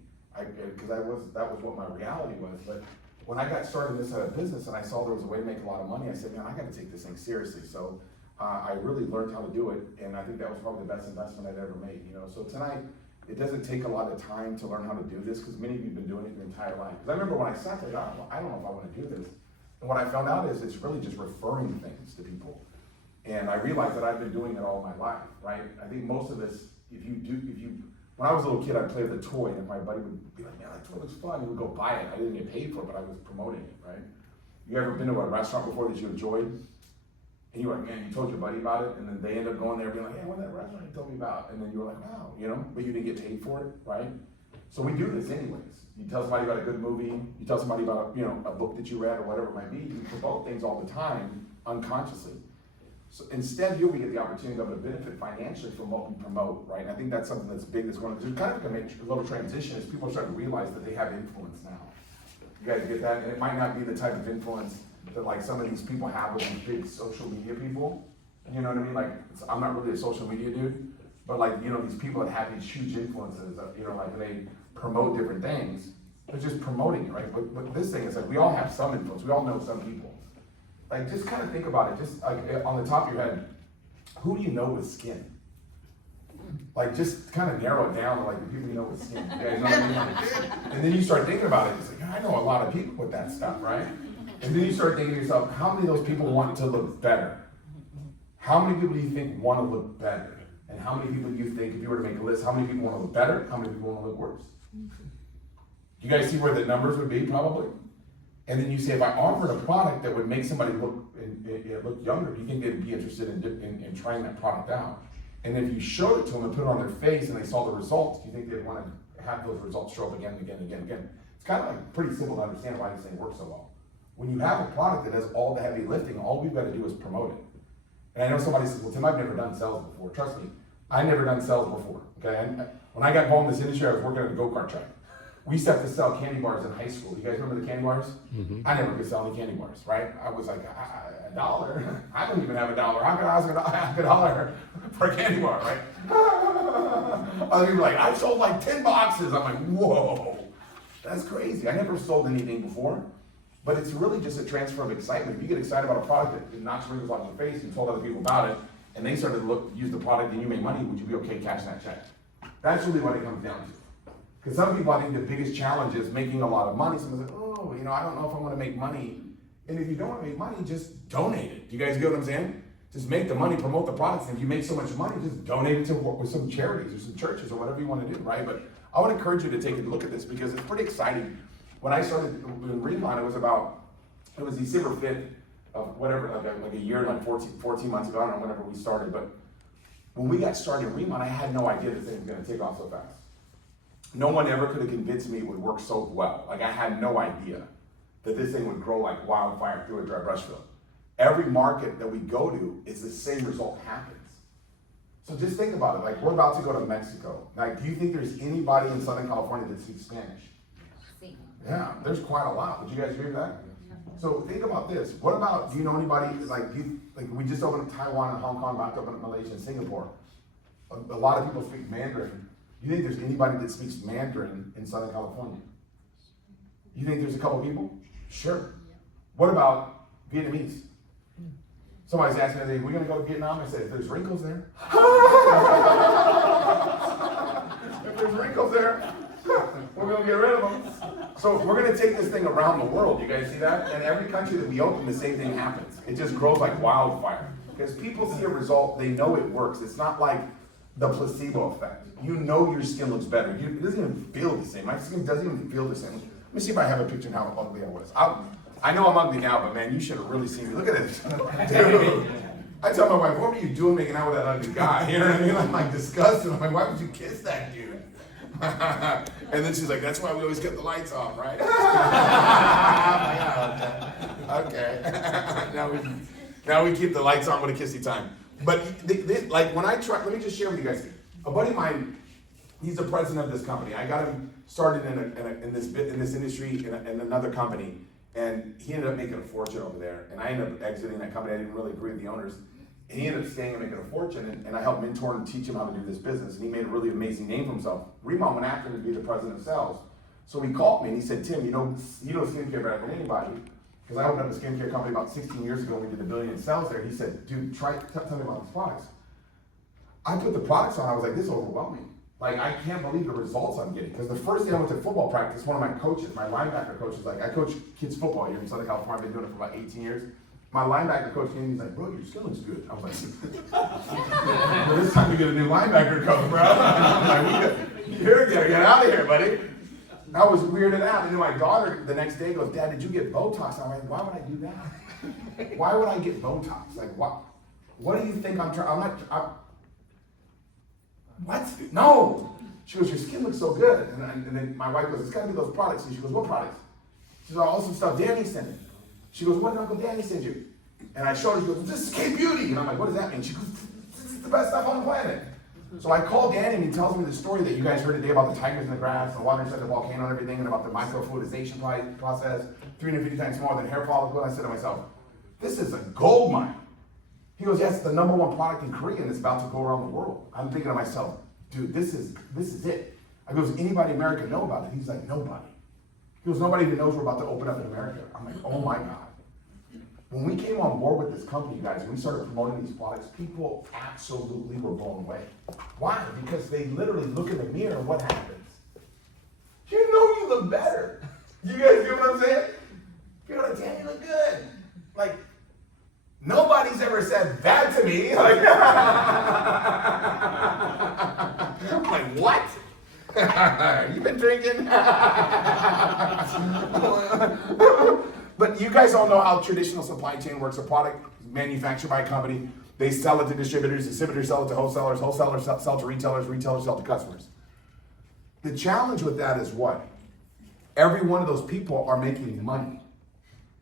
because that was what my reality was. But when I got started in this business and I saw there was a way to make a lot of money, I said, man, I got to take this thing seriously. So I really learned how to do it, and I think that was probably the best investment I'd ever made. You know, so tonight it doesn't take a lot of time to learn how to do this, because many of you have been doing it your entire life. Because I remember when I sat there, I don't know if I want to do this. And what I found out is it's really just referring things to people. And I realized that I've been doing it all my life, right? I think most of us, when I was a little kid, I'd play with a toy, and if my buddy would be like, man, that toy looks fun, he would go buy it. I didn't get paid for it, but I was promoting it, right? You ever been to a restaurant before that you enjoyed? And you were like, man, you told your buddy about it, and then they end up going there being like, hey, what's that restaurant you told me about? And then you were like, wow, you know, but you didn't get paid for it, right? So we do this anyways. You tell somebody about a good movie, you tell somebody about, you know, a book that you read or whatever it might be. You promote things all the time, unconsciously. So instead, you'll get the opportunity to be able to benefit financially from what we promote, right? And I think that's something that's big that's going on. There's kind of a little transition as people start to realize that they have influence now. You guys get that? And it might not be the type of influence that like some of these people have with these big social media people. You know what I mean? Like, I'm not really a social media dude, but like, you know, these people that have these huge influences, you know, like they promote different things, they're just promoting it, right? But this thing is like, we all have some influence. We all know some people. Like, just kind of think about it, just like on the top of your head, who do you know with skin? Like, just kind of narrow it down to like the people you know with skin. You guys know what I mean? And then you start thinking about it, it's like, I know a lot of people with that stuff, right? And then you start thinking to yourself, how many of those people want to look better? How many people do you think want to look better? And how many people do you think, if you were to make a list, how many people want to look better? How many people want to look worse? You guys see where the numbers would be, probably? And then you say, if I offered a product that would make somebody look younger, do you think they'd be interested in trying that product out? And if you showed it to them and put it on their face and they saw the results, do you think they'd want to have those results show up again and again and again and again? It's kind of like pretty simple to understand why this thing works so well. When you have a product that does all the heavy lifting, all we've got to do is promote it. And I know somebody says, well, Tim, I've never done sales before. Trust me, I've never done sales before, okay? And when I got involved in this industry, I was working at a go-kart track. We used to have to sell candy bars in high school. You guys remember the candy bars? Mm-hmm. I never could sell any candy bars, right? I was like, $1? I don't even have $1. How can I ask $1 for a candy bar, right? Other people were like, I've sold like 10 boxes. I'm like, whoa, that's crazy. I never sold anything before. But it's really just a transfer of excitement. If you get excited about a product that knocks wrinkles off your face and told other people about it, and they started to use the product and you made money, would you be okay cashing that check? That's really what it comes down to. Because some people, I think the biggest challenge is making a lot of money. Someone's like, oh, you know, I don't know if I want to make money. And if you don't want to make money, just donate it. Do you guys get what I'm saying? Just make the money, promote the products. And if you make so much money, just donate it to with some charities or some churches or whatever you want to do, right? But I would encourage you to take a look at this because it's pretty exciting. When I started in RIMAN, it was December 5th of whatever, like a year, like 14 months ago, I don't know, whenever we started. But when we got started in RIMAN, I had no idea this thing was going to take off so fast. No one ever could have convinced me it would work so well. Like, I had no idea that this thing would grow like wildfire through a dry brush field. Every market that we go to, it's the same result happens. So just think about it. Like, we're about to go to Mexico. Like, do you think there's anybody in Southern California that speaks Spanish? Yeah, there's quite a lot. Would you guys agree with that? So think about this. What about, do you know anybody, like we just opened up Taiwan and Hong Kong, about to open up Malaysia and Singapore. A lot of people speak Mandarin. You think there's anybody that speaks Mandarin in Southern California? You think there's a couple people? Sure. What about Vietnamese? Somebody's asking me, we're going to go to Vietnam? I said, if there's wrinkles there. If there's wrinkles there, we're going to get rid of them. So we're going to take this thing around the world. You guys see that? And every country that we open, the same thing happens. It just grows like wildfire. Because people see a result, they know it works. It's not like the placebo effect. You know your skin looks better. It doesn't even feel the same. My skin doesn't even feel the same. Let me see if I have a picture of how ugly I was. I know I'm ugly now, but man, you should have really seen me. Look at this. Dude. I tell my wife, what were you doing making out with that ugly guy? You know what I mean? I'm like disgusted. I'm like, why would you kiss that dude? And then she's like, that's why we always get the lights off, right? Okay. now we keep the lights on with a kissy time. But like when I try, let me just share with you guys. A buddy of mine, he's the president of this company. I got him started in this industry in another company, and he ended up making a fortune over there. And I ended up exiting that company. I didn't really agree with the owners. And he ended up staying and making a fortune, and I helped mentor and teach him how to do this business. And he made a really amazing name for himself. RIMAN went after him to be the president of sales. So he called me and he said, Tim, you know skincare better than anybody. Because I opened up a skincare company about 16 years ago and we did $1 billion in sales there. He said, dude, tell me about these products. I put the products on, I was like, this is overwhelming. Like, I can't believe the results I'm getting. Because the first day I went to football practice, one of my coaches, my linebacker coach, is like, I coach kids football here in Southern California. I've been doing it for about 18 years. My linebacker coach came and he's like, bro, your skin looks good. I was like, well, it's time to get a new linebacker coach, bro. I'm like, you're gonna get out of here, buddy. I was weirded out. And then my daughter the next day goes, Dad, did you get Botox? I'm like, why would I do that? Why would I get Botox? Like, what do you think I'm trying? What? No. She goes, your skin looks so good. And then my wife goes, it's gotta be those products. And she goes, what products? She goes, all some stuff Danny sent me. She goes, what did Uncle Danny send you? And I showed her, she goes, this is K-Beauty. And I'm like, what does that mean? She goes, this is the best stuff on the planet. So I called Danny and he tells me the story that you guys heard today about the tigers in the grass, the water inside the volcano and everything, and about the microfluidization process, 350 times smaller than hair follicle. And I said to myself, this is a gold mine. He goes, yes, it's the #1 product in Korea and it's about to go around the world. I'm thinking to myself, dude, this is it. I goes, anybody in America know about it? He's like, nobody. He goes, nobody even knows we're about to open up in America. I'm like, oh my God. When we came on board with this company, guys, and we started promoting these products, people absolutely were blown away. Why? Because they literally look in the mirror and what happens? You know you look better. You guys get what I'm saying? You're like, damn, you look good. Like, nobody's ever said that to me. Like, I'm like, what? You been drinking? But you guys all know how traditional supply chain works. A product manufactured by a company, they sell it to distributors sell it to wholesalers sell to retailers sell to customers. The challenge with that is what? Every one of those people are making money.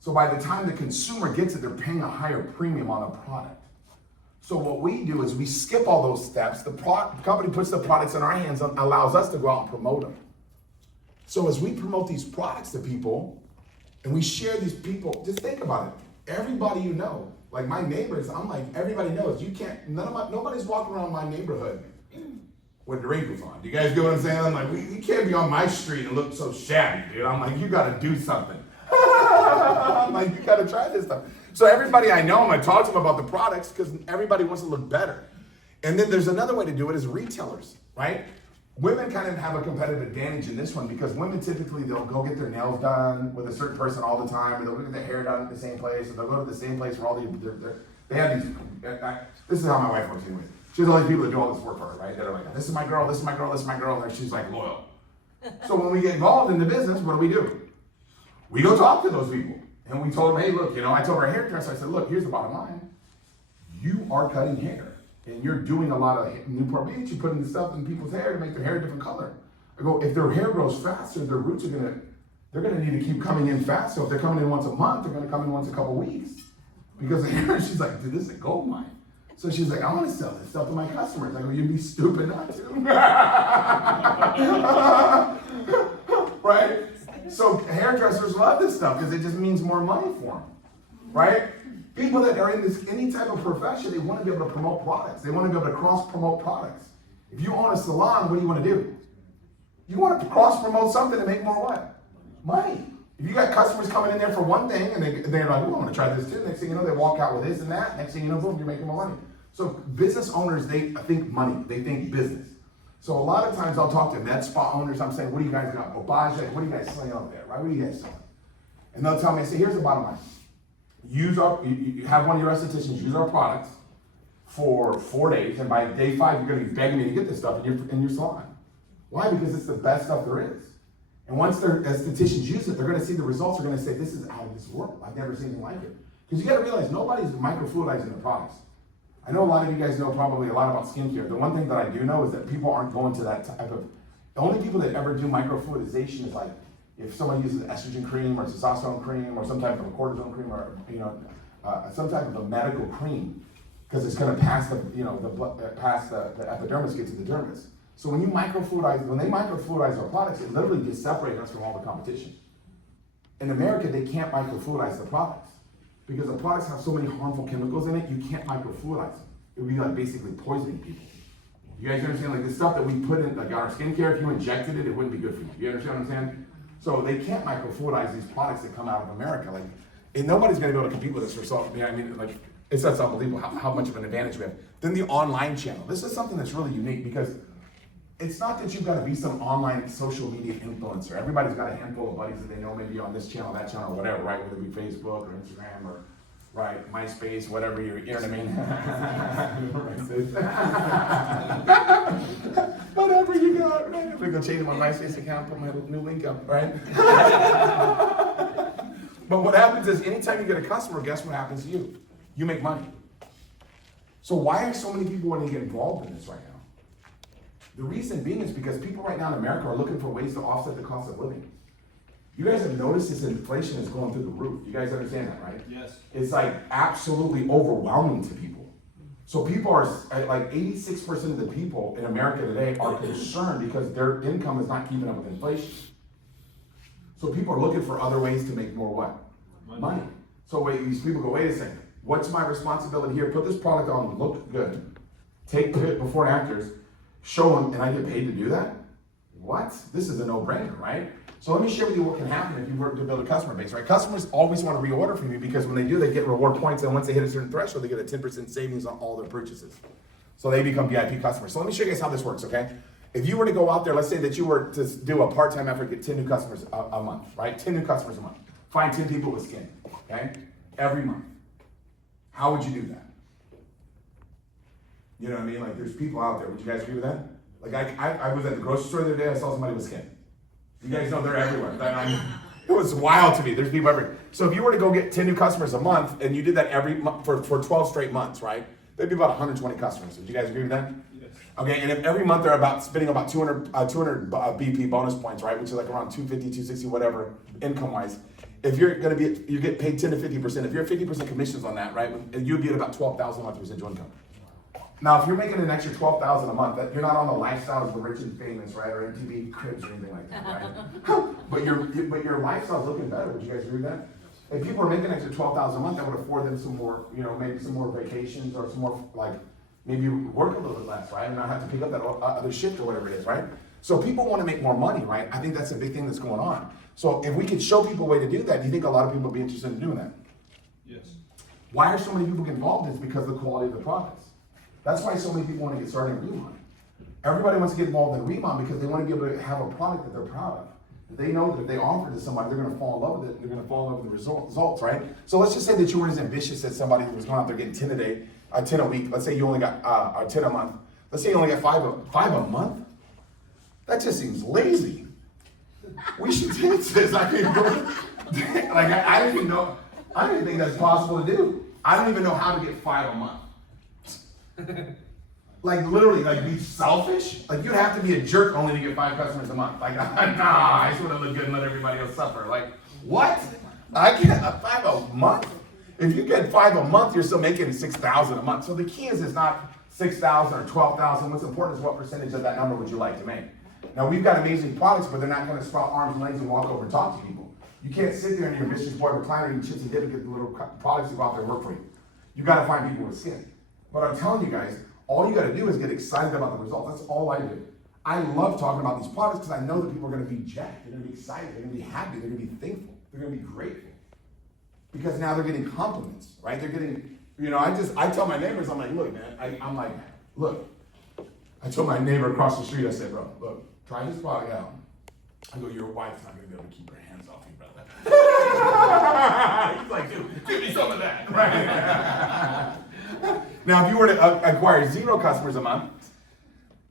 So by the time the consumer gets it, they're paying a higher premium on a product. So what we do is we skip all those steps. The company puts the products in our hands and allows us to go out and promote them. So as we promote these products to people, and we share these people, just think about it. Everybody you know, like my neighbors, I'm like, everybody knows. You can't, nobody's walking around my neighborhood with the wrinkles on. Do you guys get what I'm saying? I'm like, you can't be on my street and look so shabby, dude. I'm like, you gotta do something. I'm like, you gotta try this stuff. So everybody I know, I talk to them about the products because everybody wants to look better. And then there's another way to do it is retailers, right? Women kind of have a competitive advantage in this one because women typically, they'll go get their nails done with a certain person all the time, or they'll get their hair done at the same place, or they'll go to the same place where all they have these, this is how my wife works anyways. She has all these people that do all this work for her, right? That are like, this is my girl, this is my girl, this is my girl, and she's like loyal. So when we get involved in the business, what do? We go talk to those people. And we told them, hey, look, I told our hairdresser, I said, look, here's the bottom line. You are cutting hair. And you're doing a lot of Newport Beach, you're putting the stuff in people's hair to make their hair a different color. I go, if their hair grows faster, their roots they're gonna need to keep coming in fast. So if they're coming in once a month, they're gonna come in once a couple weeks. Because the hair, she's like, dude, this is a gold mine. So she's like, I wanna sell this stuff to my customers. I go, you'd be stupid not to. Right? So hairdressers love this stuff because it just means more money for them, right? People that are in any type of profession, they want to be able to promote products. They want to be able to cross-promote products. If you own a salon, what do you want to do? You want to cross-promote something to make more what? Money. If you got customers coming in there for one thing and they're like, oh, I want to try this too. Next thing you know, they walk out with this and that. Next thing you know, boom, you're making more money. So business owners, they think money. They think business. So a lot of times I'll talk to med spa owners. I'm saying, what do you guys got? Obage, what are you guys selling out there, right? What are you guys selling? And they'll tell me, I say, here's the bottom line. You have one of your estheticians use our products for 4 days, and by day 5, you're going to be begging me to get this stuff in your salon. Why? Because it's the best stuff there is. And once their estheticians use it, they're going to see the results. They're going to say, this is out of this world. I've never seen anything like it. Because you got to realize nobody's microfluidizing their products. I know a lot of you guys know probably a lot about skincare. The one thing that I do know is that people aren't going to that type of, the only people that ever do microfluidization is like if someone uses estrogen cream or testosterone cream or some type of a cortisone cream or some type of a medical cream, because it's going to pass the past the epidermis, get to the dermis. So when they microfluidize our products, it literally just separates us from all the competition. In America, they can't microfluidize the products because the products have so many harmful chemicals in it. You can't microfluidize them. It would be like basically poisoning people. You guys understand? Like the stuff that we put in, like our skincare, if you injected it, it wouldn't be good for you. You understand what I'm saying? So they can't microfluidize these products that come out of America. Like, and nobody's going to be able to compete with us for so. Yeah, I mean, like it's just unbelievable how much of an advantage we have. Then the online channel. This is something that's really unique because it's not that you've got to be some online social media influencer. Everybody's got a handful of buddies that they know maybe on this channel, that channel, whatever, right? Whether it be Facebook or Instagram or right, MySpace, whatever you know what I mean? Whatever you got, right? I'm gonna change my MySpace account, put my new link up, right? But what happens is anytime you get a customer, guess what happens to you? You make money. So why are so many people wanting to get involved in this right now? The reason being is because people right now in America are looking for ways to offset the cost of living. You guys have noticed this inflation is going through the roof. You guys understand that, right? Yes. It's like absolutely overwhelming to people. So people are, like 86% of the people in America today are concerned because their income is not keeping up with inflation. So people are looking for other ways to make more what? Money. So these people go, wait a second, what's my responsibility here? Put this product on, look good, take before and afters, show them, and I get paid to do that? What? This is a no-brainer, right? So let me share with you what can happen if you work to build a customer base, right? Customers always want to reorder from you because when they do, they get reward points, and once they hit a certain threshold, they get a 10% savings on all their purchases. So they become VIP customers. So let me show you guys how this works, okay? If you were to go out there, let's say that you were to do a part-time effort, get 10 new customers a month, right? 10 new customers a month. Find 10 people with skin, okay? Every month. How would you do that? You know what I mean? Like there's people out there. Would you guys agree with that? Like I was at the grocery store the other day, I saw somebody with skin. You guys know they're everywhere. It was wild to me. There's people everywhere. So if you were to go get 10 new customers a month and you did that every month for 12 straight months, right? That'd be about 120 customers. Would you guys agree with that? Yes. Okay, and if every month they're spending about 200 BP bonus points, right? Which is like around 250, 260, whatever, income-wise. If you're gonna you get paid 10 to 50%. If you're 50% commissions on that, right? You'd be at about 12,000 a month residual income. Now, if you're making an extra 12,000 a month, you're not on the lifestyle of the rich and famous, right, or MTV Cribs or anything like that, right? but your lifestyle's looking better. Would you guys agree with that? If people are making an extra 12,000 a month, that would afford them some more, maybe some more vacations or some more, like, maybe work a little bit less, right, and not have to pick up that other shift or whatever it is, right? So people want to make more money, right? I think that's a big thing that's going on. So if we could show people a way to do that, do you think a lot of people would be interested in doing that? yes. Why are so many people involved? It's because of the quality of the products. That's why so many people want to get started in RIMAN. Everybody wants to get involved in RIMAN because they want to be able to have a product that they're proud of. They know that if they offer it to somebody, they're going to fall in love with it. They're going to fall in love with the results, right? So let's just say that you weren't as ambitious as somebody who was going out there getting 10 a day, 10 a week. Let's say you only got 10 a month. Let's say you only got five a month. That just seems lazy. We should take this. I mean, like I don't even know. I don't even think that's possible to do. I don't even know how to get 5 a month. Like literally, like be selfish. Like you'd have to be a jerk only to get 5 customers a month. Like, nah, I just want to look good and let everybody else suffer. Like, what? I get 5 a month? If you get 5 a month, you're still making 6,000 a month. So the key is it's not 6,000 or 12,000. What's important is what percentage of that number would you like to make? Now we've got amazing products, but they're not going to sprout arms and legs and walk over and talk to people. You can't sit there in your Mrs. Boy recliner and chips and dip and get the little products that go out there and work for you. You got to find people with skin. But I'm telling you guys, all you got to do is get excited about the results. That's all I do. I love talking about these products because I know that people are going to be jacked. They're going to be excited. They're going to be happy. They're going to be thankful. They're going to be grateful. Because now they're getting compliments, right? They're getting, I tell my neighbors, I'm like, look, man, I'm like, look. I told my neighbor across the street, I said, bro, look, try this product out. I go, your wife's not going to be able to keep her hands off you, brother. He's like, dude, give me some of that, right? Now, if you were to acquire 0 customers a month,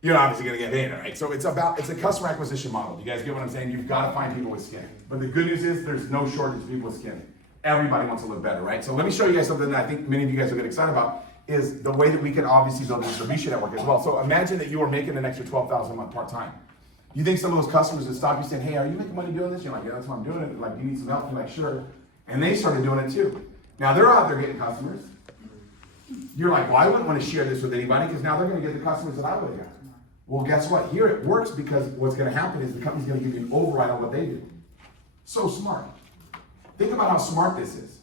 you're obviously gonna get paid, right? So it's a customer acquisition model. You guys get what I'm saying? You've got to find people with skin. But the good news is there's no shortage of people with skin. Everybody wants to look better, right? So let me show you guys something that I think many of you guys will get excited about, is the way that we can obviously build a distribution network as well. So imagine that you were making an extra $12,000 a month part-time. You think some of those customers would stop you saying, hey, are you making money doing this? You're like, yeah, that's why I'm doing it. Like, you need some help? You're like, sure. And they started doing it too. Now they're out there getting customers. You're like, well, I wouldn't want to share this with anybody because now they're going to get the customers that I would have got. Well, guess what? Here it works because what's going to happen is the company's going to give you an override on what they do. So smart. Think about how smart this is,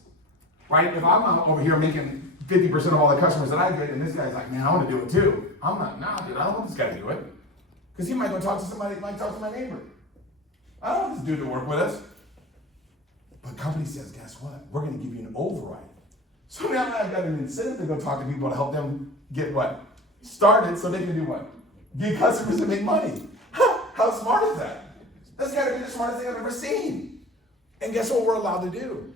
right? If I'm over here making 50% of all the customers that I get, and this guy's like, man, I want to do it too. I'm like, nah, dude, I don't want this guy to do it. Because he might go talk to somebody, might talk to my neighbor. I don't want this dude to work with us. But company says, guess what? We're going to give you an override. So now I've got an incentive to go talk to people to help them get what? Started so they can do what? Get customers and make money. How smart is that? That's got to be the smartest thing I've ever seen. And guess what we're allowed to do?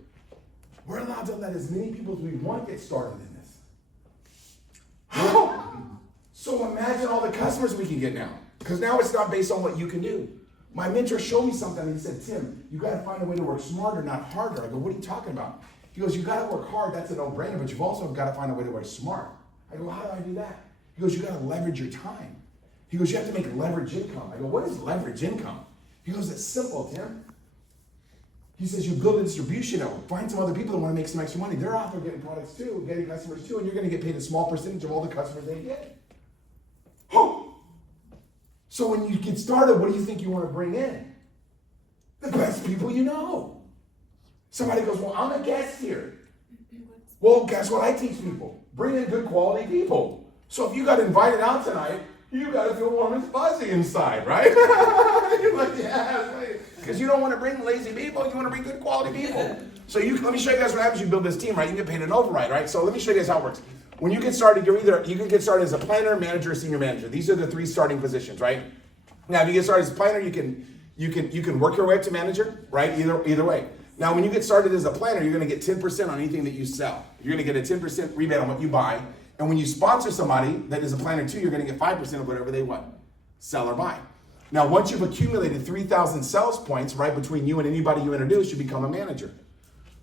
We're allowed to let as many people as we want get started in this. So imagine all the customers we can get now. Because now it's not based on what you can do. My mentor showed me something and he said, Tim, you got to find a way to work smarter, not harder. I go, what are you talking about? He goes, you got to work hard, that's a no-brainer, but you've also got to find a way to work smart. I go, how do I do that? He goes, you got to leverage your time. He goes, you have to make leverage income. I go, what is leverage income? He goes, it's simple, Tim. He says, you build a distribution network. Find some other people that want to make some extra money. They're out there getting products too, getting customers too, and you're going to get paid a small percentage of all the customers they get. So when you get started, what do you think you want to bring in? The best people you know. Somebody goes, well, I'm a guest here. Well, guess what I teach people? Bring in good quality people. So if you got invited out tonight, you got to feel warm and fuzzy inside, right? You're like, yeah, because you don't want to bring lazy people, you want to bring good quality people. So let me show you guys what happens. You build this team, right? You get paid an override, right? So let me show you guys how it works. When you get started, you can get started as a planner, manager, or senior manager. These are the three starting positions, right? Now, if you get started as a planner, you can work your way up to manager, right? Either way. Now, when you get started as a planner, you're going to get 10% on anything that you sell. You're going to get a 10% rebate on what you buy. And when you sponsor somebody that is a planner too, you're going to get 5% of whatever they sell or buy. Now, once you've accumulated 3,000 sales points, right, between you and anybody you introduce, you become a manager.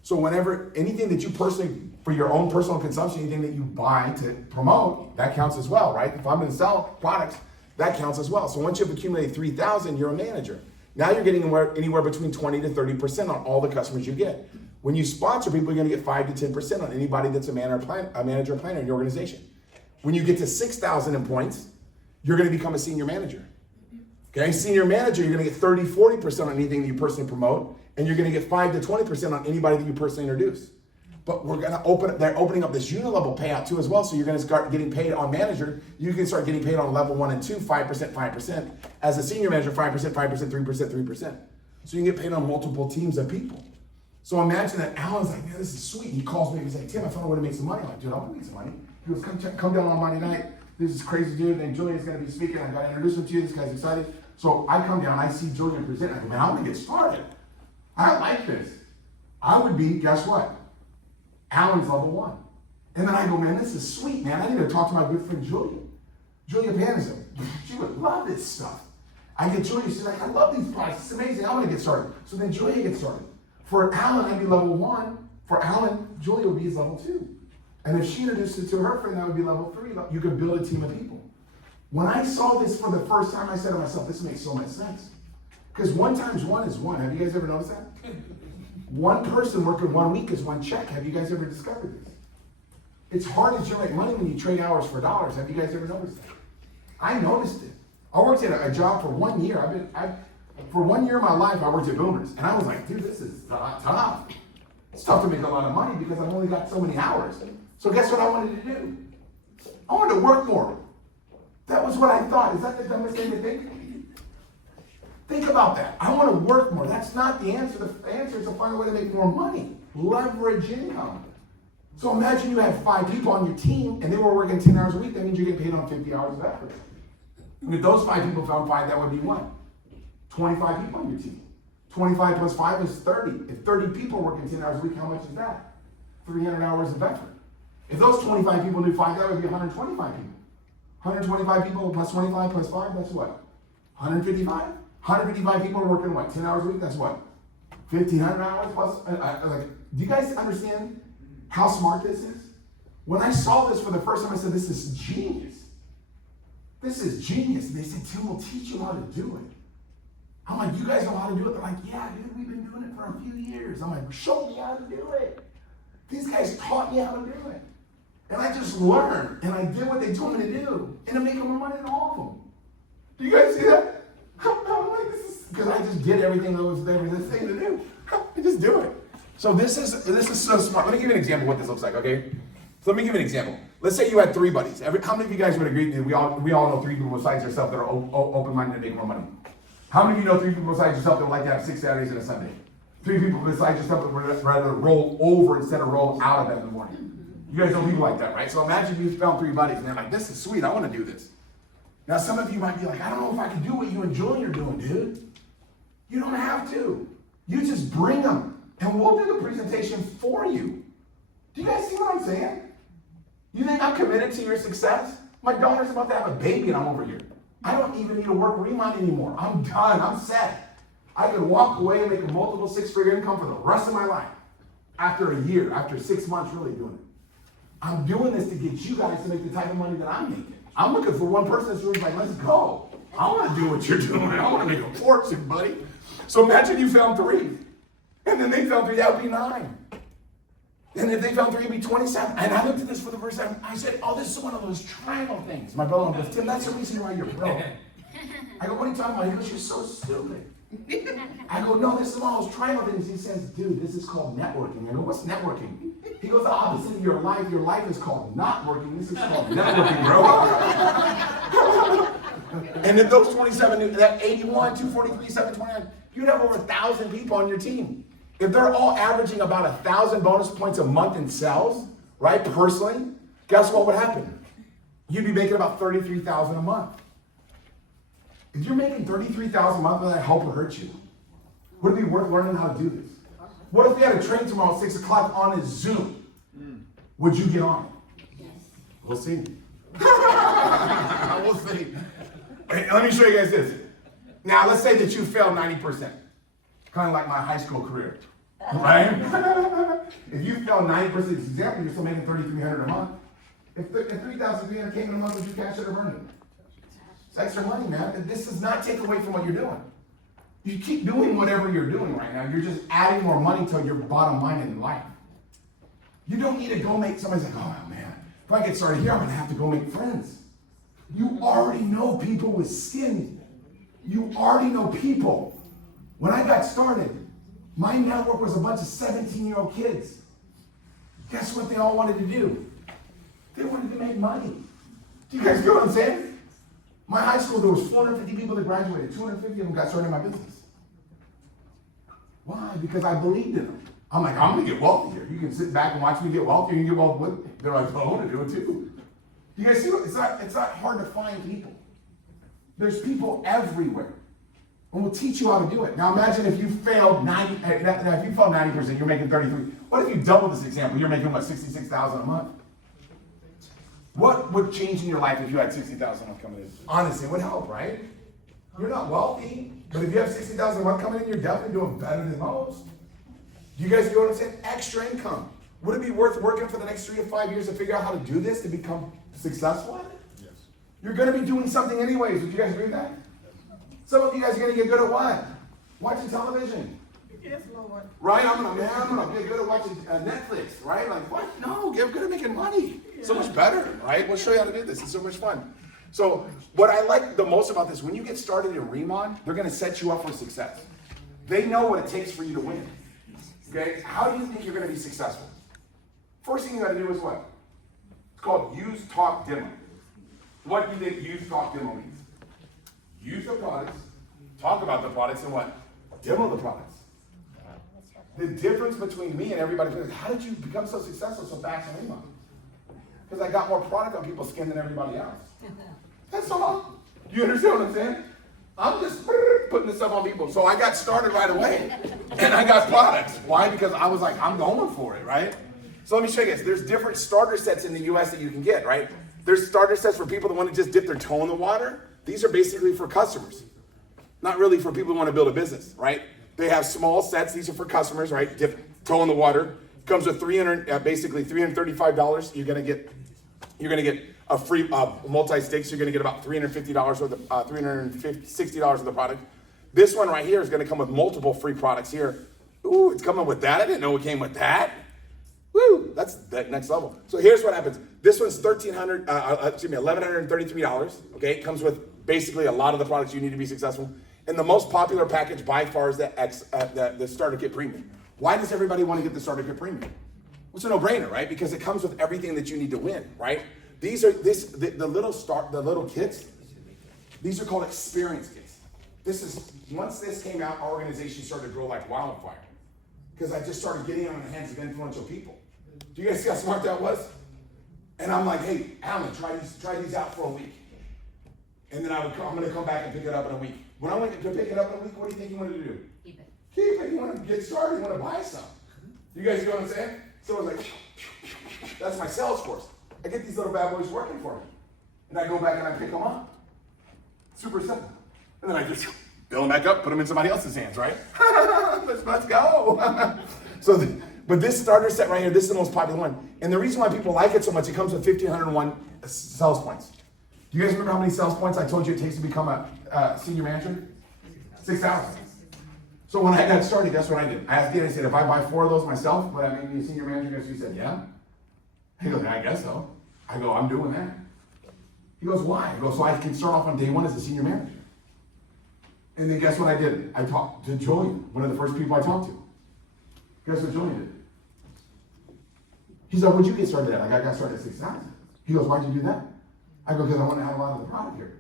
So whenever anything that you personally, for your own personal consumption, anything that you buy to promote, that counts as well, right? If I'm going to sell products, that counts as well. So once you've accumulated 3,000, you're a manager. Now you're getting anywhere between 20 to 30% on all the customers you get. When you sponsor people, you're going to get 5 to 10% on anybody that's a manager or planner in your organization. When you get to 6,000 in points, you're going to become a senior manager. Okay, senior manager, you're going to get 30, 40% on anything that you personally promote, and you're going to get 5 to 20% on anybody that you personally introduce. But we're going to they're opening up this unilevel payout too as well, so you're going to start getting paid on manager. You can start getting paid on level 1 and 2, 5%, 5%. As a senior manager, 5%, 5%, 3%, 3%. So you can get paid on multiple teams of people. So imagine that Alan's like, man, this is sweet. He calls me, he's like, Tim, I found a way to make some money. I'm like, dude, I want to make some money. He goes, come down on Monday night. There's this crazy dude named Julian is going to be speaking. I got to introduce him to you. This guy's excited. So I come down, I see Julian present. I go, man, I want to get started. I like this. I would be, guess what? Alan's level 1. And then I go, man, this is sweet, man. I need to talk to my good friend Julia. Julia Panizzo. She would love this stuff. I get Julia, she's like, I love these products. It's amazing. I want to get started. So then Julia gets started. For Alan, I'd be level 1. For Alan, Julia would be his level 2. And if she introduced it to her friend, that would be level 3. You could build a team of people. When I saw this for the first time, I said to myself, this makes so much sense. Because 1 times 1 is 1. Have you guys ever noticed that? One person working 1 week is 1 check. Have you guys ever discovered this? It's hard to generate money when you trade hours for dollars. Have you guys ever noticed that? I noticed it. I worked at a job for 1 year. For 1 year of my life, I worked at Boomers. And I was like, dude, this is tough. It's tough to make a lot of money because I've only got so many hours. So guess what I wanted to do? I wanted to work more. That was what I thought. Is that the dumbest thing to think? Think about that. I want to work more. That's not the answer. The answer is to find a way to make more money. Leverage income. So imagine you have 5 people on your team and they were working 10 hours a week. That means you're getting paid on 50 hours of effort. And if those 5 people found 5, that would be what? 25 people on your team. 25 plus 5 is 30. If 30 people are working 10 hours a week, how much is that? 300 hours of effort. If those 25 people do 5, that would be 125 people. 125 people plus 25 plus 5, that's what? 155? 155 people are working what, 10 hours a week? That's what? 1,500 hours plus? Do you guys understand how smart this is? When I saw this for the first time, I said, this is genius. This is genius. And they said, Tim will teach you how to do it. I'm like, you guys know how to do it? They're like, yeah, dude, we've been doing it for a few years. I'm like, show me how to do it. These guys taught me how to do it. And I just learned, and I did what they told me to do, and I'm making more money than all of them. Do you guys see that? I'm like, this is, because I just did everything that was there was this thing to do. I just do it. So this is so smart. Let me give you an example of what this looks like, okay? So let me give you an example. Let's say you had 3 buddies. How many of you guys would agree that we all know 3 people besides yourself that are open-minded to make more money? How many of you know 3 people besides yourself that would like to have 6 Saturdays and a Sunday? 3 people besides yourself that would rather roll over instead of roll out of bed in the morning. You guys know people like that, right? So imagine you found 3 buddies and they're like, this is sweet, I want to do this. Now some of you might be like, I don't know if I can do what you and Julian are doing, dude. You don't have to. You just bring them and we'll do the presentation for you. Do you guys see what I'm saying? You think I'm committed to your success? My daughter's about to have a baby and I'm over here. I don't even need to work RIMAN anymore. I'm done, I'm set. I could walk away and make a multiple 6-figure income for the rest of my life. After a year, after 6 months really doing it. I'm doing this to get you guys to make the type of money that I'm making. I'm looking for one person that's really like, let's go. I want to do what you're doing. I want to make a fortune, buddy. So imagine you found 3. And then they found 3, that would be 9. And if they found 3, it'd be 27. And I looked at this for the first time. I said, oh, this is one of those triangle things. My brother goes, Tim, that's the reason why you're broke. I go, what are you talking about? He goes, you're so stupid. I go, no, this is one of those triangle things. He says, dude, this is called networking. I go, what's networking? He goes, the opposite of your life. Your life is called not working. This is called networking, bro. And if those 27, that 81, 243, 729, you'd have over 1,000 people on your team. If they're all averaging about 1,000 bonus points a month in sales, right, personally, guess what would happen? You'd be making about $33,000 a month. If you're making $33,000 a month, will that help or hurt you? Would it be worth learning how to do this? What if we had a train tomorrow at 6 o'clock on a Zoom? Would you get on? Yes. We'll see. We'll see. Let me show you guys this. Now, let's say that you failed 90%. Kind of like my high school career, right? If you failed 90% example, you're still making $3,300 a month. If $3,300 came in a month, would you cash it or burn it? It's extra money, man. This does not take away from what you're doing. You keep doing whatever you're doing right now. You're just adding more money to your bottom line in life. You don't need to go make, somebody's like, oh man, if I get started here, I'm gonna have to go make friends. You already know people with skin. You already know people. When I got started, my network was a bunch of 17-year-old kids. Guess what they all wanted to do? They wanted to make money. Do you guys get what I'm saying? My high school, there was 450 people that graduated. 250 of them got started in my business. Why? Because I believed in them. I'm like, I'm gonna get wealthy here. You can sit back and watch me get wealthy, you can get wealthy with me. They're like, well, I want to do it too. You guys see what? It's not hard to find people. There's people everywhere. And we'll teach you how to do it. Now imagine if you failed 90%, now if you failed 90%, you're making 33. What if you double this example? You're making what, 66,000 a month? What would change in your life if you had 60,000 a month coming in? Honestly, it would help, right? You're not wealthy, but if you have 60,000 a month coming in, you're definitely doing better than most. Do you guys get what I'm saying? Extra income. Would it be worth working for the next 3 to 5 years to figure out how to do this to become successful at it? Yes. You're going to be doing something anyways. Would you guys agree with that? Some of you guys are going to get good at what? Watching television. Yes, Lord. Right? I'm gonna get good at watching Netflix, right? Like, what? No, get good at making money. Yeah. So much better, right? We'll show you how to do this. It's so much fun. So what I like the most about this, when you get started in RIMAN, they're gonna set you up for success. They know what it takes for you to win. Okay? How do you think you're gonna be successful? First thing you gotta do is what? It's called use, talk, demo. What do you think use, talk, demo means? Use the products, talk about the products, and what? Demo the products. The difference between me and everybody is, how did you become so successful so fast in RIMAN? Because I got more product on people's skin than everybody else. That's all. You understand what I'm saying? I'm just putting this stuff on people. So I got started right away. And I got products. Why? Because I was like, I'm going for it, right? So let me show you guys. There's different starter sets in the US that you can get, right? There's starter sets for people that want to just dip their toe in the water. These are basically for customers, not really for people who want to build a business, right? They have small sets. These are for customers, right? Dip toe in the water. Comes with basically $335. You're gonna get a free multi-sticks. You're gonna get about $350 worth of $360 worth of product. This one right here is gonna come with multiple free products here. Ooh, it's coming with that. I didn't know it came with that. Woo, that's that next level. So here's what happens. This one's $1,133. Okay, it comes with basically a lot of the products you need to be successful. And the most popular package by far is the Starter Kit Premium. Why does everybody want to get the Starter Kit Premium? Well, it's a no-brainer, right? Because it comes with everything that you need to win, right? These are the little kits. These are called experience kits. Once this came out, our organization started to grow like wildfire because I just started getting it in the hands of influential people. Do you guys see how smart that was? And I'm like, hey, Alan, try these out for a week. And then I'm going to come back and pick it up in a week. When I went to pick it up in a week, what do you think you wanted to do? Keep it. You want to get started, you want to buy some. You guys know what I'm saying? So I was like, that's my sales force. I get these little bad boys working for me. And I go back and I pick them up. Super simple. And then I just fill them back up, put them in somebody else's hands, right? Let's go. But this starter set right here, this is the most popular one. And the reason why people like it so much, it comes with 1,501 sales points. Do you guys remember how many sales points I told you it takes to become a senior manager? 6,000. So when I got started, guess what I did? I asked Dean, I said, if I buy 4 of those myself, would I make me a senior manager? Guess he said, yeah. He goes, I guess so. I go, I'm doing that. He goes, why? I go, so I can start off on day 1 as a senior manager. And then guess what I did? I talked to Julian, one of the first people I talked to. Guess what Julian did? He's like, what'd you get started at? Like, I got started at 6,000. He goes, why'd you do that? I go, because I want to have a lot of the product here.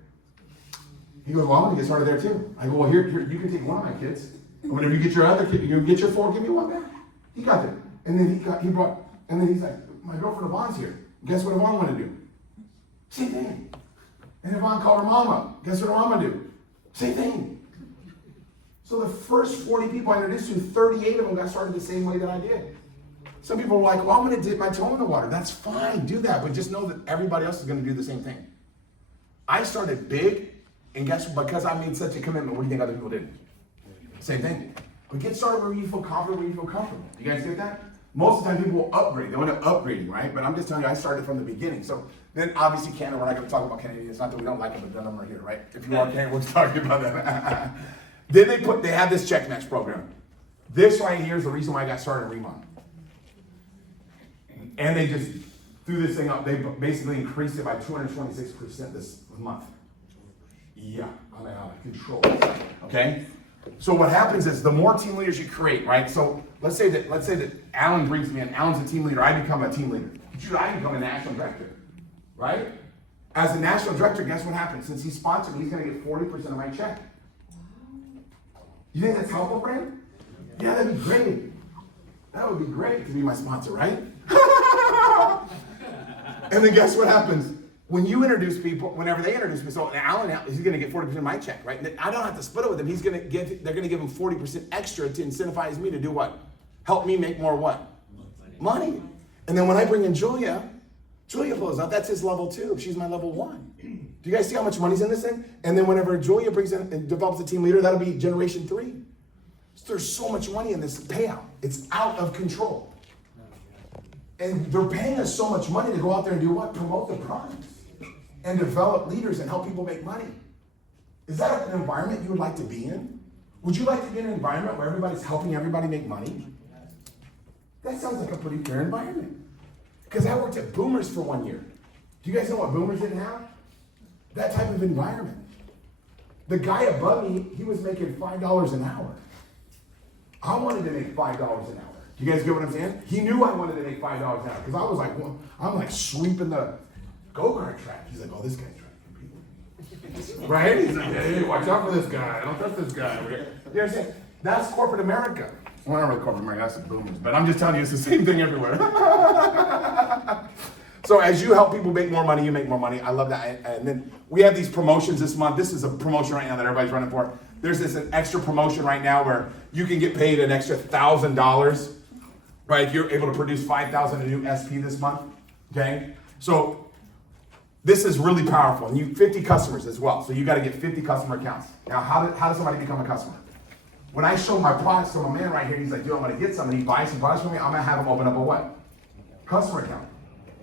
He goes, well, I'm going to get started there too. I go, well, here, you can take one of my kids. And whenever you get your other kid, you get your 4, give me one back. He got it. And then and then he's like, my girlfriend Yvonne's here. Guess what Yvonne wanted to do? Same thing. And Yvonne called her mama. Guess what her mama do? Same thing. So the first 40 people I introduced to, 38 of them got started the same way that I did. Some people were like, well, I'm going to dip my toe in the water. That's fine, do that. But just know that everybody else is going to do the same thing. I started big, and guess what? Because I made such a commitment, what do you think other people did? Same thing. But get started where you feel confident, where you feel comfortable. You guys get that? Most of the time people will upgrade. They want to upgrading, right? But I'm just telling you, I started from the beginning. So then obviously Canada, we're not going to talk about Canadian. It's not that we don't like them, but none of them are here, right? If you are Canadian, we'll talk about that. Then they have this check match program. This right here is the reason why I got started in RIMAN. And they just threw this thing up. They basically increased it by 226% this month. Yeah, I'm out of control. Okay? So what happens is the more team leaders you create, right? So let's say that Alan brings me in. Alan's a team leader. I become a team leader. I become a national director, right? As a national director, guess what happens? Since he's sponsored, he's going to get 40% of my check. You think that's helpful for him? Yeah, that'd be great. That would be great to be my sponsor, right? And then guess what happens? When you introduce people, whenever they introduce me, so Alan, he's going to get 40% of my check, right? I don't have to split it with him. They're going to give him 40% extra to incentivize me to do what? Help me make more what? Money. And then when I bring in Julia blows up. That's his level 2. She's my level 1. Do you guys see how much money's in this thing? And then whenever Julia brings in and develops a team leader, that'll be generation 3. So there's so much money in this payout. It's out of control. And they're paying us so much money to go out there and do what? Promote the products and develop leaders and help people make money. Is that an environment you would like to be in? Would you like to be in an environment where everybody's helping everybody make money? That sounds like a pretty fair environment. Because I worked at Boomers for 1 year. Do you guys know what Boomers didn't have? That type of environment. The guy above me, he was making $5 an hour. I wanted to make $5 an hour. Do you guys get what I'm saying? He knew I wanted to make $5 an hour because I was like, well, I'm like sweeping the go-kart track. He's like, oh, this guy's trying to compete. Right? He's like, hey, watch out for this guy. I don't trust this guy. You know what I'm saying? That's corporate America. Well, not really corporate America, that's the Boomers. But I'm just telling you, it's the same thing everywhere. So as you help people make more money, you make more money. I love that. And then we have these promotions this month. This is a promotion right now that everybody's running for. There's an extra promotion right now where you can get paid an extra $1,000, right? If you're able to produce 5,000 a new SP this month, okay? So this is really powerful, and you 50 customers as well. So you got to get 50 customer accounts. Now, how does somebody become a customer? When I show my products to my man right here, he's like, dude, I'm gonna get some, and he buys some products from me, I'm gonna have him open up a what? Customer account.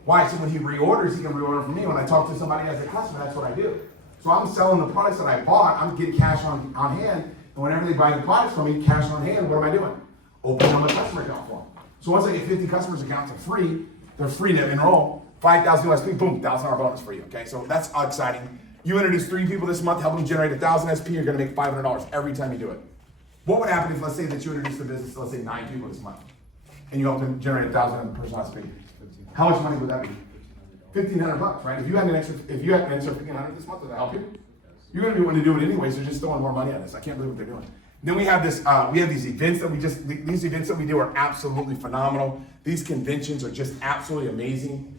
Why? So when he reorders, he can reorder from me. When I talk to somebody as a customer, that's what I do. So I'm selling the products that I bought, I'm getting cash on hand, and whenever they buy the products from me, cash on hand, what am I doing? Opening up a customer account for them. So once I get 50 customers accounts, they're free to enroll. 5,000 USP, boom, $1,000 bonus for you, okay? So that's exciting. You introduce 3 people this month, help them generate 1,000 SP, you're gonna make $500 every time you do it. What would happen if, let's say that you introduce the business to, let's say, 9 people this month, and you help them generate 1,000 per person SP? How much money would that be? $1,500, right? If you had an extra $1,500 this month, would that help you? You're gonna be wanting to do it anyway, so just throwing more money at us. I can't believe what they're doing. Then we have this, we have these events that these events that we do are absolutely phenomenal. These conventions are just absolutely amazing.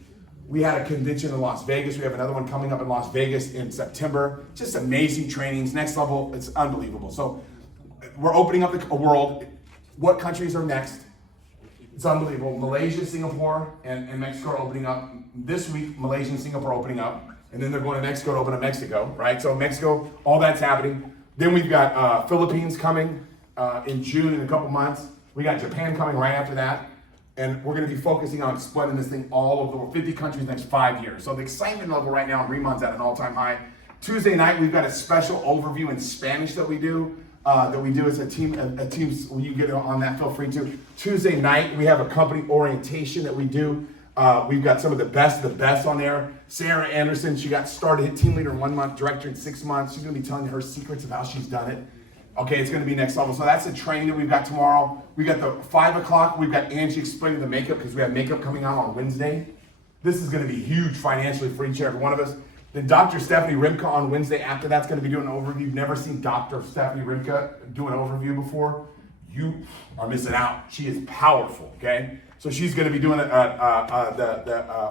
We had a convention in Las Vegas. We have another one coming up in Las Vegas in September. Just amazing trainings, next level. It's unbelievable. So we're opening up a world. What countries are next? It's unbelievable. Malaysia, Singapore, and Mexico are opening up. This week, Malaysia and Singapore are opening up. And then they're going to Mexico to open up Mexico, right? So Mexico, all that's happening. Then we've got Philippines coming in June in a couple months. We got Japan coming right after that. And we're going to be focusing on spreading this thing all over the world, 50 countries next 5 years. So the excitement level right now in RIMAN's at an all-time high. Tuesday night, we've got a special overview in Spanish that we do as a team. When you get on that, feel free to. Tuesday night, we have a company orientation that we do. We've got some of the best on there. Sarah Anderson, she got started, hit team leader in 1 month, director in 6 months. She's going to be telling you her secrets of how she's done it. Okay, it's going to be next level. So that's the training that we've got tomorrow. We got the 5 o'clock. We've got Angie explaining the makeup because we have makeup coming out on Wednesday. This is going to be huge financially for each and every one of us. Then Dr. Stephanie Rimka on Wednesday after that's going to be doing an overview. You've never seen Dr. Stephanie Rimka do an overview before. You are missing out. She is powerful, okay? So she's going to be doing the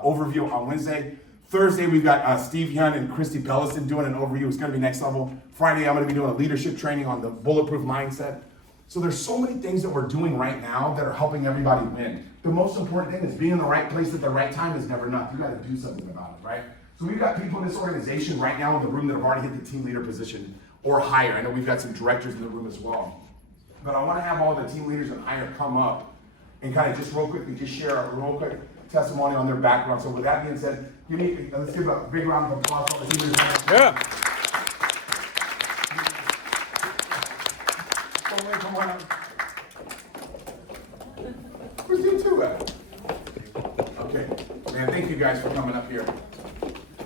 overview on Wednesday. Thursday, we've got Steve Young and Christy Bellison doing an overview. It's going to be next level. Friday, I'm going to be doing a leadership training on the bulletproof mindset. So there's so many things that we're doing right now that are helping everybody win. The most important thing is being in the right place at the right time is never enough. You got to do something about it, right? So we've got people in this organization right now in the room that have already hit the team leader position or higher. I know we've got some directors in the room as well. But I want to have all the team leaders and higher come up and kind of just real quickly just share a real quick testimony on their background. So with that being said, let's give a big round of applause for the team leaders. Yeah. Come on up. Where's you two at? Okay, man, thank you guys for coming up here.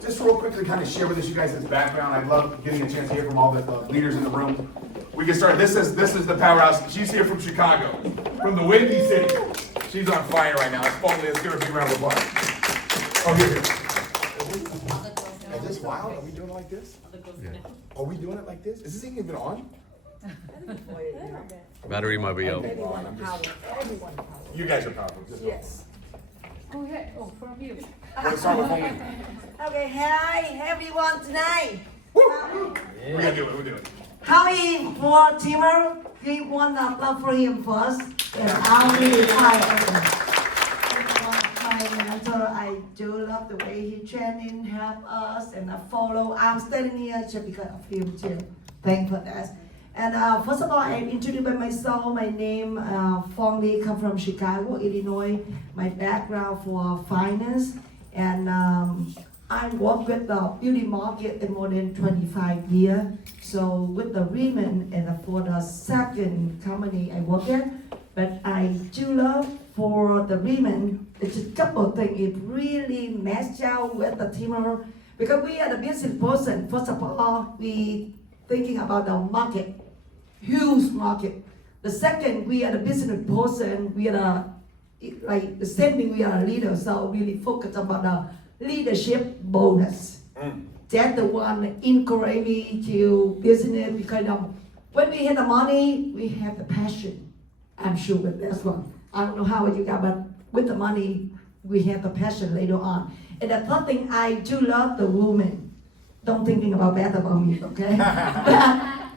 Just real quickly kind of share with us you guys' background. I love getting a chance to hear from all the leaders in the room. We can start. This is the powerhouse. She's here from Chicago, from the Windy City. She's on fire right now. Let's give her a big round of applause. Oh, here. Is this wild? Are we doing it like this? Yeah. Are we doing it like this? Is this thing even on? Battery might be out. You guys are powerful. Yes. Go ahead. Oh, from you. Let's start with Homie. Okay, hi everyone tonight. We're gonna do it. We'll do it. How is for Timur? He want to clap for him first, and I'll be my mentor. I do love the way he training, help us, and follow. I'm standing here just because of him too. Thank for that. And first of all, I introduce by myself. My name, Fong Lee, come from Chicago, Illinois. My background for finance, and I work with the beauty market in more than 25 years. So with the RIMAN and for the second company I work at, but I do love for the RIMAN. It's a couple of things. It really matched out with the team because we are the business person. First of all, we thinking about the market, huge market. The second, we are the business person. We are the same thing. We are a leader, so really focus about the leadership bonus. That's the one encourage me to business because when we have the money, we have the passion. I'm sure with this one. I don't know how you got, but with the money, we have the passion later on. And the third thing, I do love the woman. Don't thinking about bad about me, okay?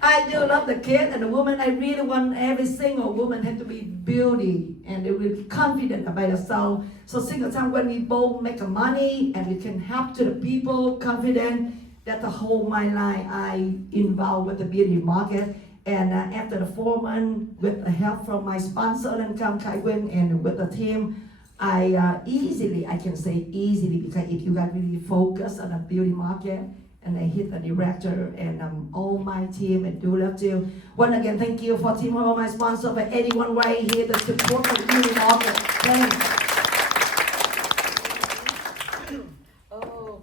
I do love the kid and the woman. I really want every single woman have to be beauty and they will be confident about themselves. So single time when we both make money and we can help to the people, confident. That's the whole my life I involved with the beauty market. And after the 4 months, with the help from my sponsor and Kam Kai Wen and with the team, I can say easily, because if you got really focused on the beauty market, and I hit the director and all my team and do love to. Once again, thank you for team all my sponsor for 81 right here to support the beauty market. Thanks. Oh,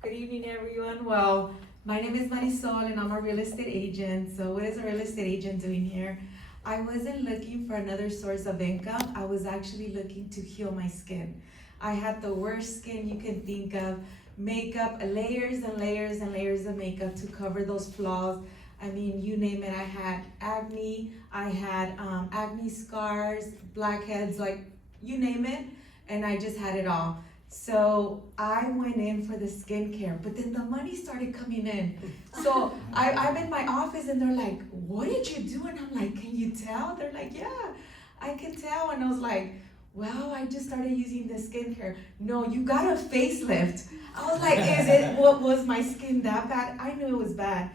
good evening, everyone. Well, my name is Marisol, and I'm a real estate agent. So what is a real estate agent doing here? I wasn't looking for another source of income. I was actually looking to heal my skin. I had the worst skin you can think of. Makeup, layers and layers and layers of makeup to cover those flaws. I mean, you name it. I had acne, I had acne scars, blackheads, like you name it, and I just had it all. So I went in for the skincare, but then the money started coming in. So I'm in my office and they're like, what did you do? And I'm like, can you tell? They're like, yeah, I can tell. And I was like, well, I just started using the skincare. No, you got a facelift. I was like, what was my skin that bad? I knew it was bad.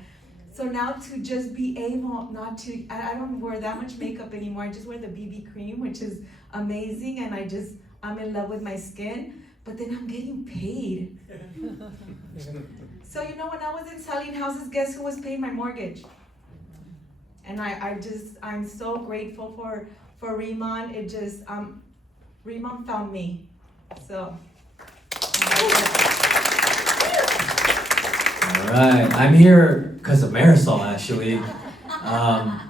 So now to just be able not to, I don't wear that much makeup anymore. I just wear the BB cream, which is amazing. And I'm in love with my skin, but then I'm getting paid. So, when I wasn't selling houses, guess who was paying my mortgage? And I'm so grateful for RIMAN. RIMAN found me, so. All right, I'm here because of Marisol, actually.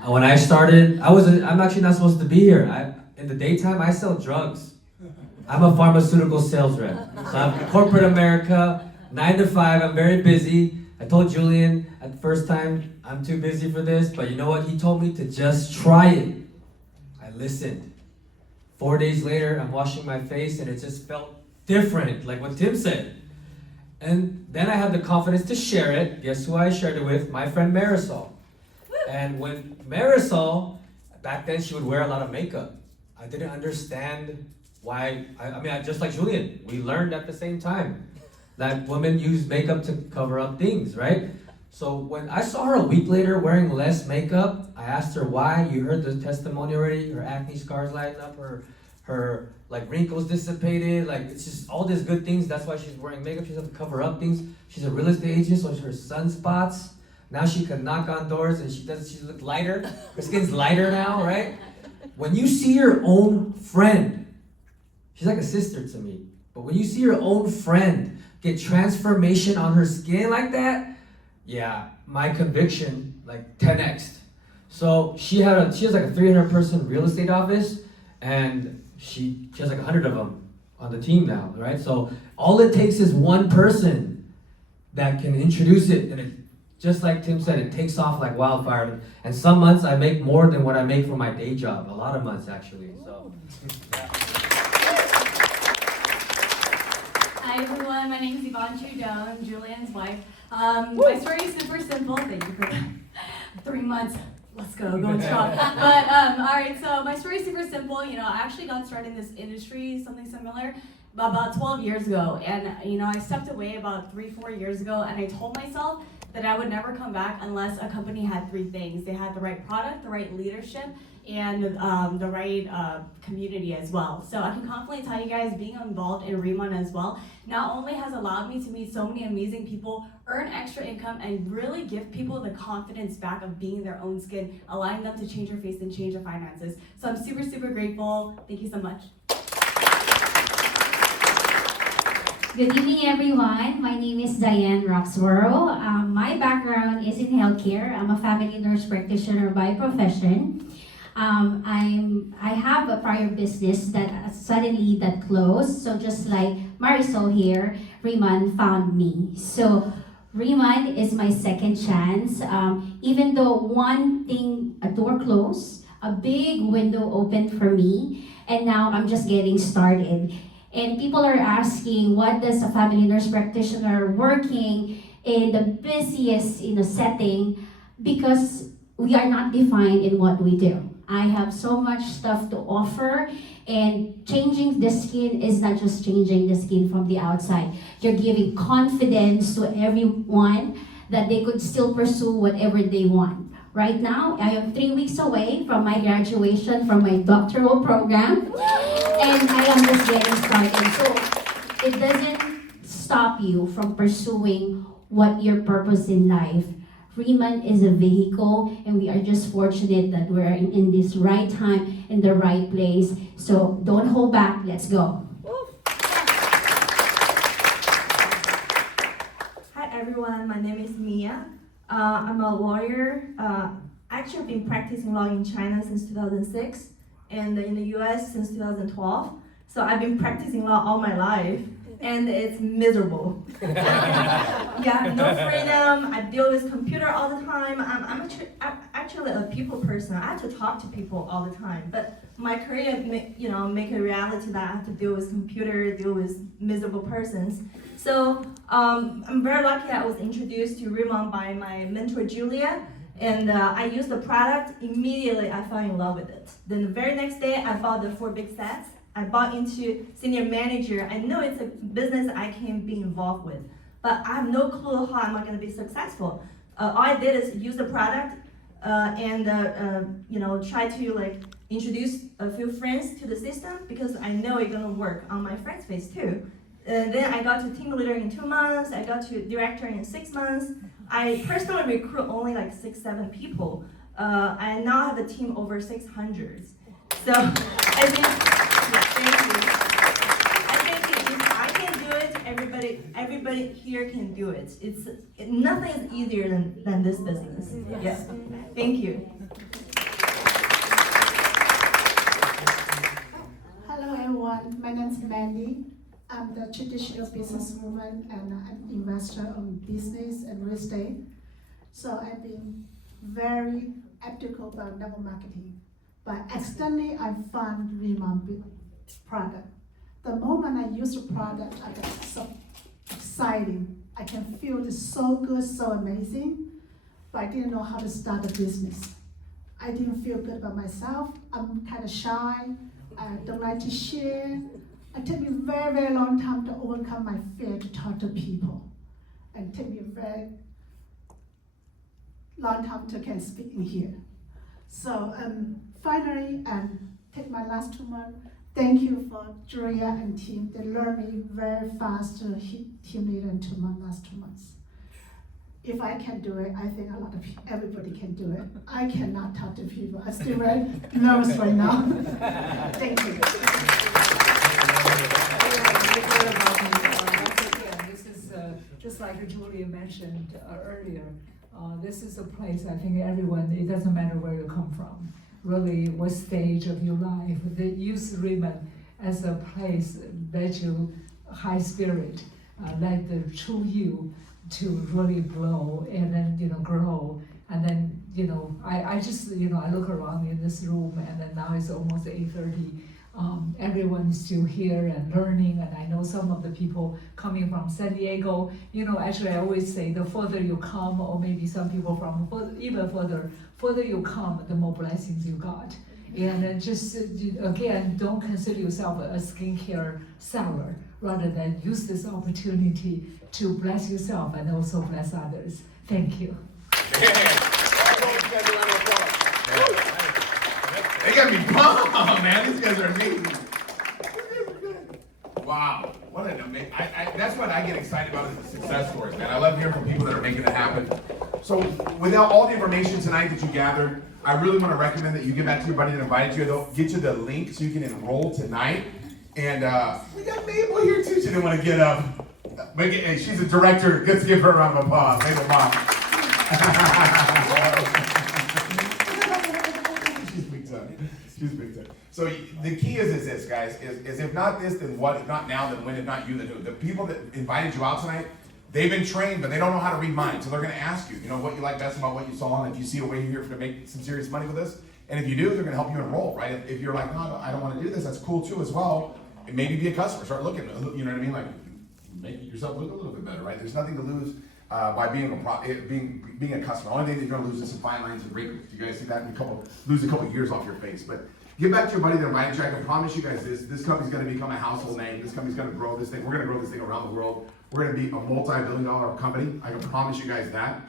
When I started, I'm actually not supposed to be here. In the daytime, I sell drugs. I'm a pharmaceutical sales rep. So I'm corporate America, 9 to 5, I'm very busy. I told Julian at the first time, I'm too busy for this, but you know what? He told me to just try it. I listened. 4 days later, I'm washing my face and it just felt different, like what Tim said. And then I had the confidence to share it. Guess who I shared it with? My friend Marisol. And when Marisol, back then she would wear a lot of makeup. I didn't understand why, I just like Julian, we learned at the same time that women use makeup to cover up things, right? So when I saw her a week later wearing less makeup, I asked her why. You heard the testimony already, her acne scars lighting up, her like wrinkles dissipated, like it's just all these good things. That's why she's wearing makeup. She doesn't cover up things. She's a real estate agent, so her sunspots. Now she can knock on doors and she looks lighter. Her skin's lighter now, right? When you see your own friend, she's like a sister to me. But when you see your own friend get transformation on her skin like that, yeah, my conviction like 10x. So she has like a 300-person real estate office, and she has like 100 of them on the team now, right? So all it takes is one person that can introduce it, and it, just like Tim said, it takes off like wildfire. And some months I make more than what I make from my day job. A lot of months actually. So. Yeah. Hi everyone, my name is Yvonne Trudeau, I'm Julian's wife. My story is super simple. Thank you for that. 3 months. Let's go, going strong. But all right, so my story is super simple. I actually got started in this industry, something similar, about 12 years ago. And I stepped away about 3-4 years ago, and I told myself that I would never come back unless a company had 3 things. They had the right product, the right leadership, and the right community as well. So I can confidently tell you guys, being involved in RIMAN as well, not only has allowed me to meet so many amazing people, earn extra income, and really give people the confidence back of being their own skin, allowing them to change their face and change their finances. So I'm super, super grateful. Thank you so much. Good evening, everyone. My name is Diane Roxborough. My background is in healthcare. I'm a family nurse practitioner by profession. I have a prior business that suddenly closed. So just like Marisol here, RIMAN found me. So RIMAN is my second chance. Even though a door closed, a big window opened for me, and now I'm just getting started. And people are asking, what does a family nurse practitioner working in the busiest setting because we are not defined in what we do. I have so much stuff to offer, and changing the skin is not just changing the skin from the outside. You're giving confidence to everyone that they could still pursue whatever they want. Right now, I am 3 weeks away from my graduation from my doctoral program, and I am just getting started. So it doesn't stop you from pursuing what your purpose in life. RIMAN is a vehicle, and we are just fortunate that we're in this right time, in the right place. So don't hold back, let's go. Hi everyone, my name is Mia. I'm a lawyer. Actually, I've been practicing law in China since 2006 and in the US since 2012. So I've been practicing law all my life, and it's miserable. Yeah, no freedom. I deal with computer all the time. I'm actually a people person. I have to talk to people all the time. But my career, make a reality that I have to deal with computer, deal with miserable persons. So I'm very lucky I was introduced to RIMAN by my mentor Julia, and I used the product. Immediately I fell in love with it. Then the very next day I bought the 4 big sets. I bought into senior manager. I know it's a business I can be involved with, but I have no clue how I'm going to be successful. All I did is use the product and try to introduce a few friends to the system, because I know it's going to work on my friends' face too. Then I got to team leader in 2 months. I got to director in 6 months. I personally recruit only 6-7 people. I now have a team over 600. So I think, thank you. I think if I can do it, everybody here can do it. Nothing is easier than this business. Yeah. Thank you. Hello everyone, my name is Mandy. I'm the traditional businesswoman and an investor on business and real estate. So I've been very ethical about network marketing. But accidentally, I found RIMAN product. The moment I use the product, I get so exciting. I can feel it's so good, so amazing, but I didn't know how to start a business. I didn't feel good about myself. I'm kind of shy. I don't like to share. It took me a very, very long time to overcome my fear to talk to people. And it took me a very long time to can speak in here. So finally, take my last 2 months. Thank you for Julia and team. They learned me very fast to hit team leader in 2 months, last 2 months. If I can do it, I think everybody can do it. I cannot talk to people. I'm still very nervous right now. Thank you. This is just like Julia mentioned earlier. This is a place I think everyone, it doesn't matter where you come from, really what stage of your life, they use RIMAN as a place that you high spirit, let the true you to really blow and then grow. And then I just I look around in this room, and then now it's almost 8:30. Everyone is still here and learning, and I know some of the people coming from San Diego. Actually I always say the further you come, or maybe some people from even further you come, the more blessings you got. And then just again, don't consider yourself a skincare seller, rather than use this opportunity to bless yourself and also bless others. Thank you. They got me pumped, man. These guys are amazing. Wow, what an amazing! That's what I get excited about, is the success stories, man. I love hearing from people that are making it happen. So, without all the information tonight that you gathered, I really want to recommend that you get back to your buddy that invited you. They'll get you the link so you can enroll tonight. And we got Mabel here too. She didn't want to get up. But she's a director. Let's give her a round of applause. Mabel, mom. She's big time. So the key is this, guys, is if not this, then what? If not now, then when? If not you, then who? The people that invited you out tonight, they've been trained, but they don't know how to read minds. So they're going to ask you, what you like best about what you saw, and if you see a way here to make some serious money with this. And if you do, they're going to help you enroll, right? If you're like, no, I don't want to do this, that's cool too as well. And maybe be a customer, start looking, you know what I mean? Like, make yourself look a little bit better, right? There's nothing to lose. by being a customer. The only thing that you're gonna lose is some fine lines and wrinkles. You guys see that? And lose a couple years off your face. But get back to your buddy that invited you. I can promise you guys this company's gonna become a household name. This company's gonna grow this thing. We're gonna grow this thing around the world. We're gonna be a multi-billion-dollar company. I can promise you guys that.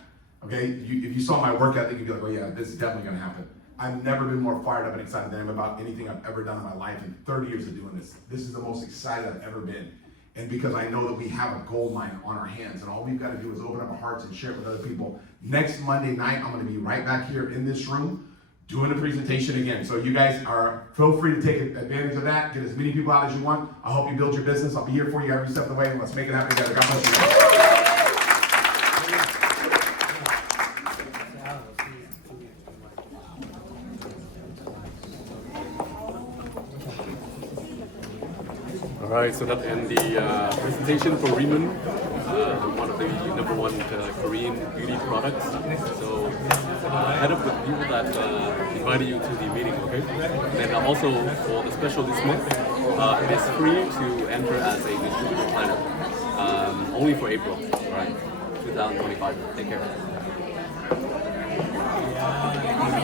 Okay, if you saw my work ethic, you'd be like, oh yeah, this is definitely gonna happen. I've never been more fired up and excited than I am about anything I've ever done in my life in 30 years of doing this. This is the most excited I've ever been. And because I know that we have a gold mine on our hands, and all we've got to do is open up our hearts and share it with other people. Next Monday night, I'm going to be right back here in this room doing a presentation again. So you guys feel free to take advantage of that. Get as many people out as you want. I hope you build your business. I'll be here for you every step of the way. Let's make it happen together. God bless you guys. Alright, so that ends the presentation for RIMAN, one of the #1 Korean beauty products. So head up with people that invited you to the meeting, okay? And also for the special this month, it is free to enter as a distributor planner, only for April, alright, 2025. Take care.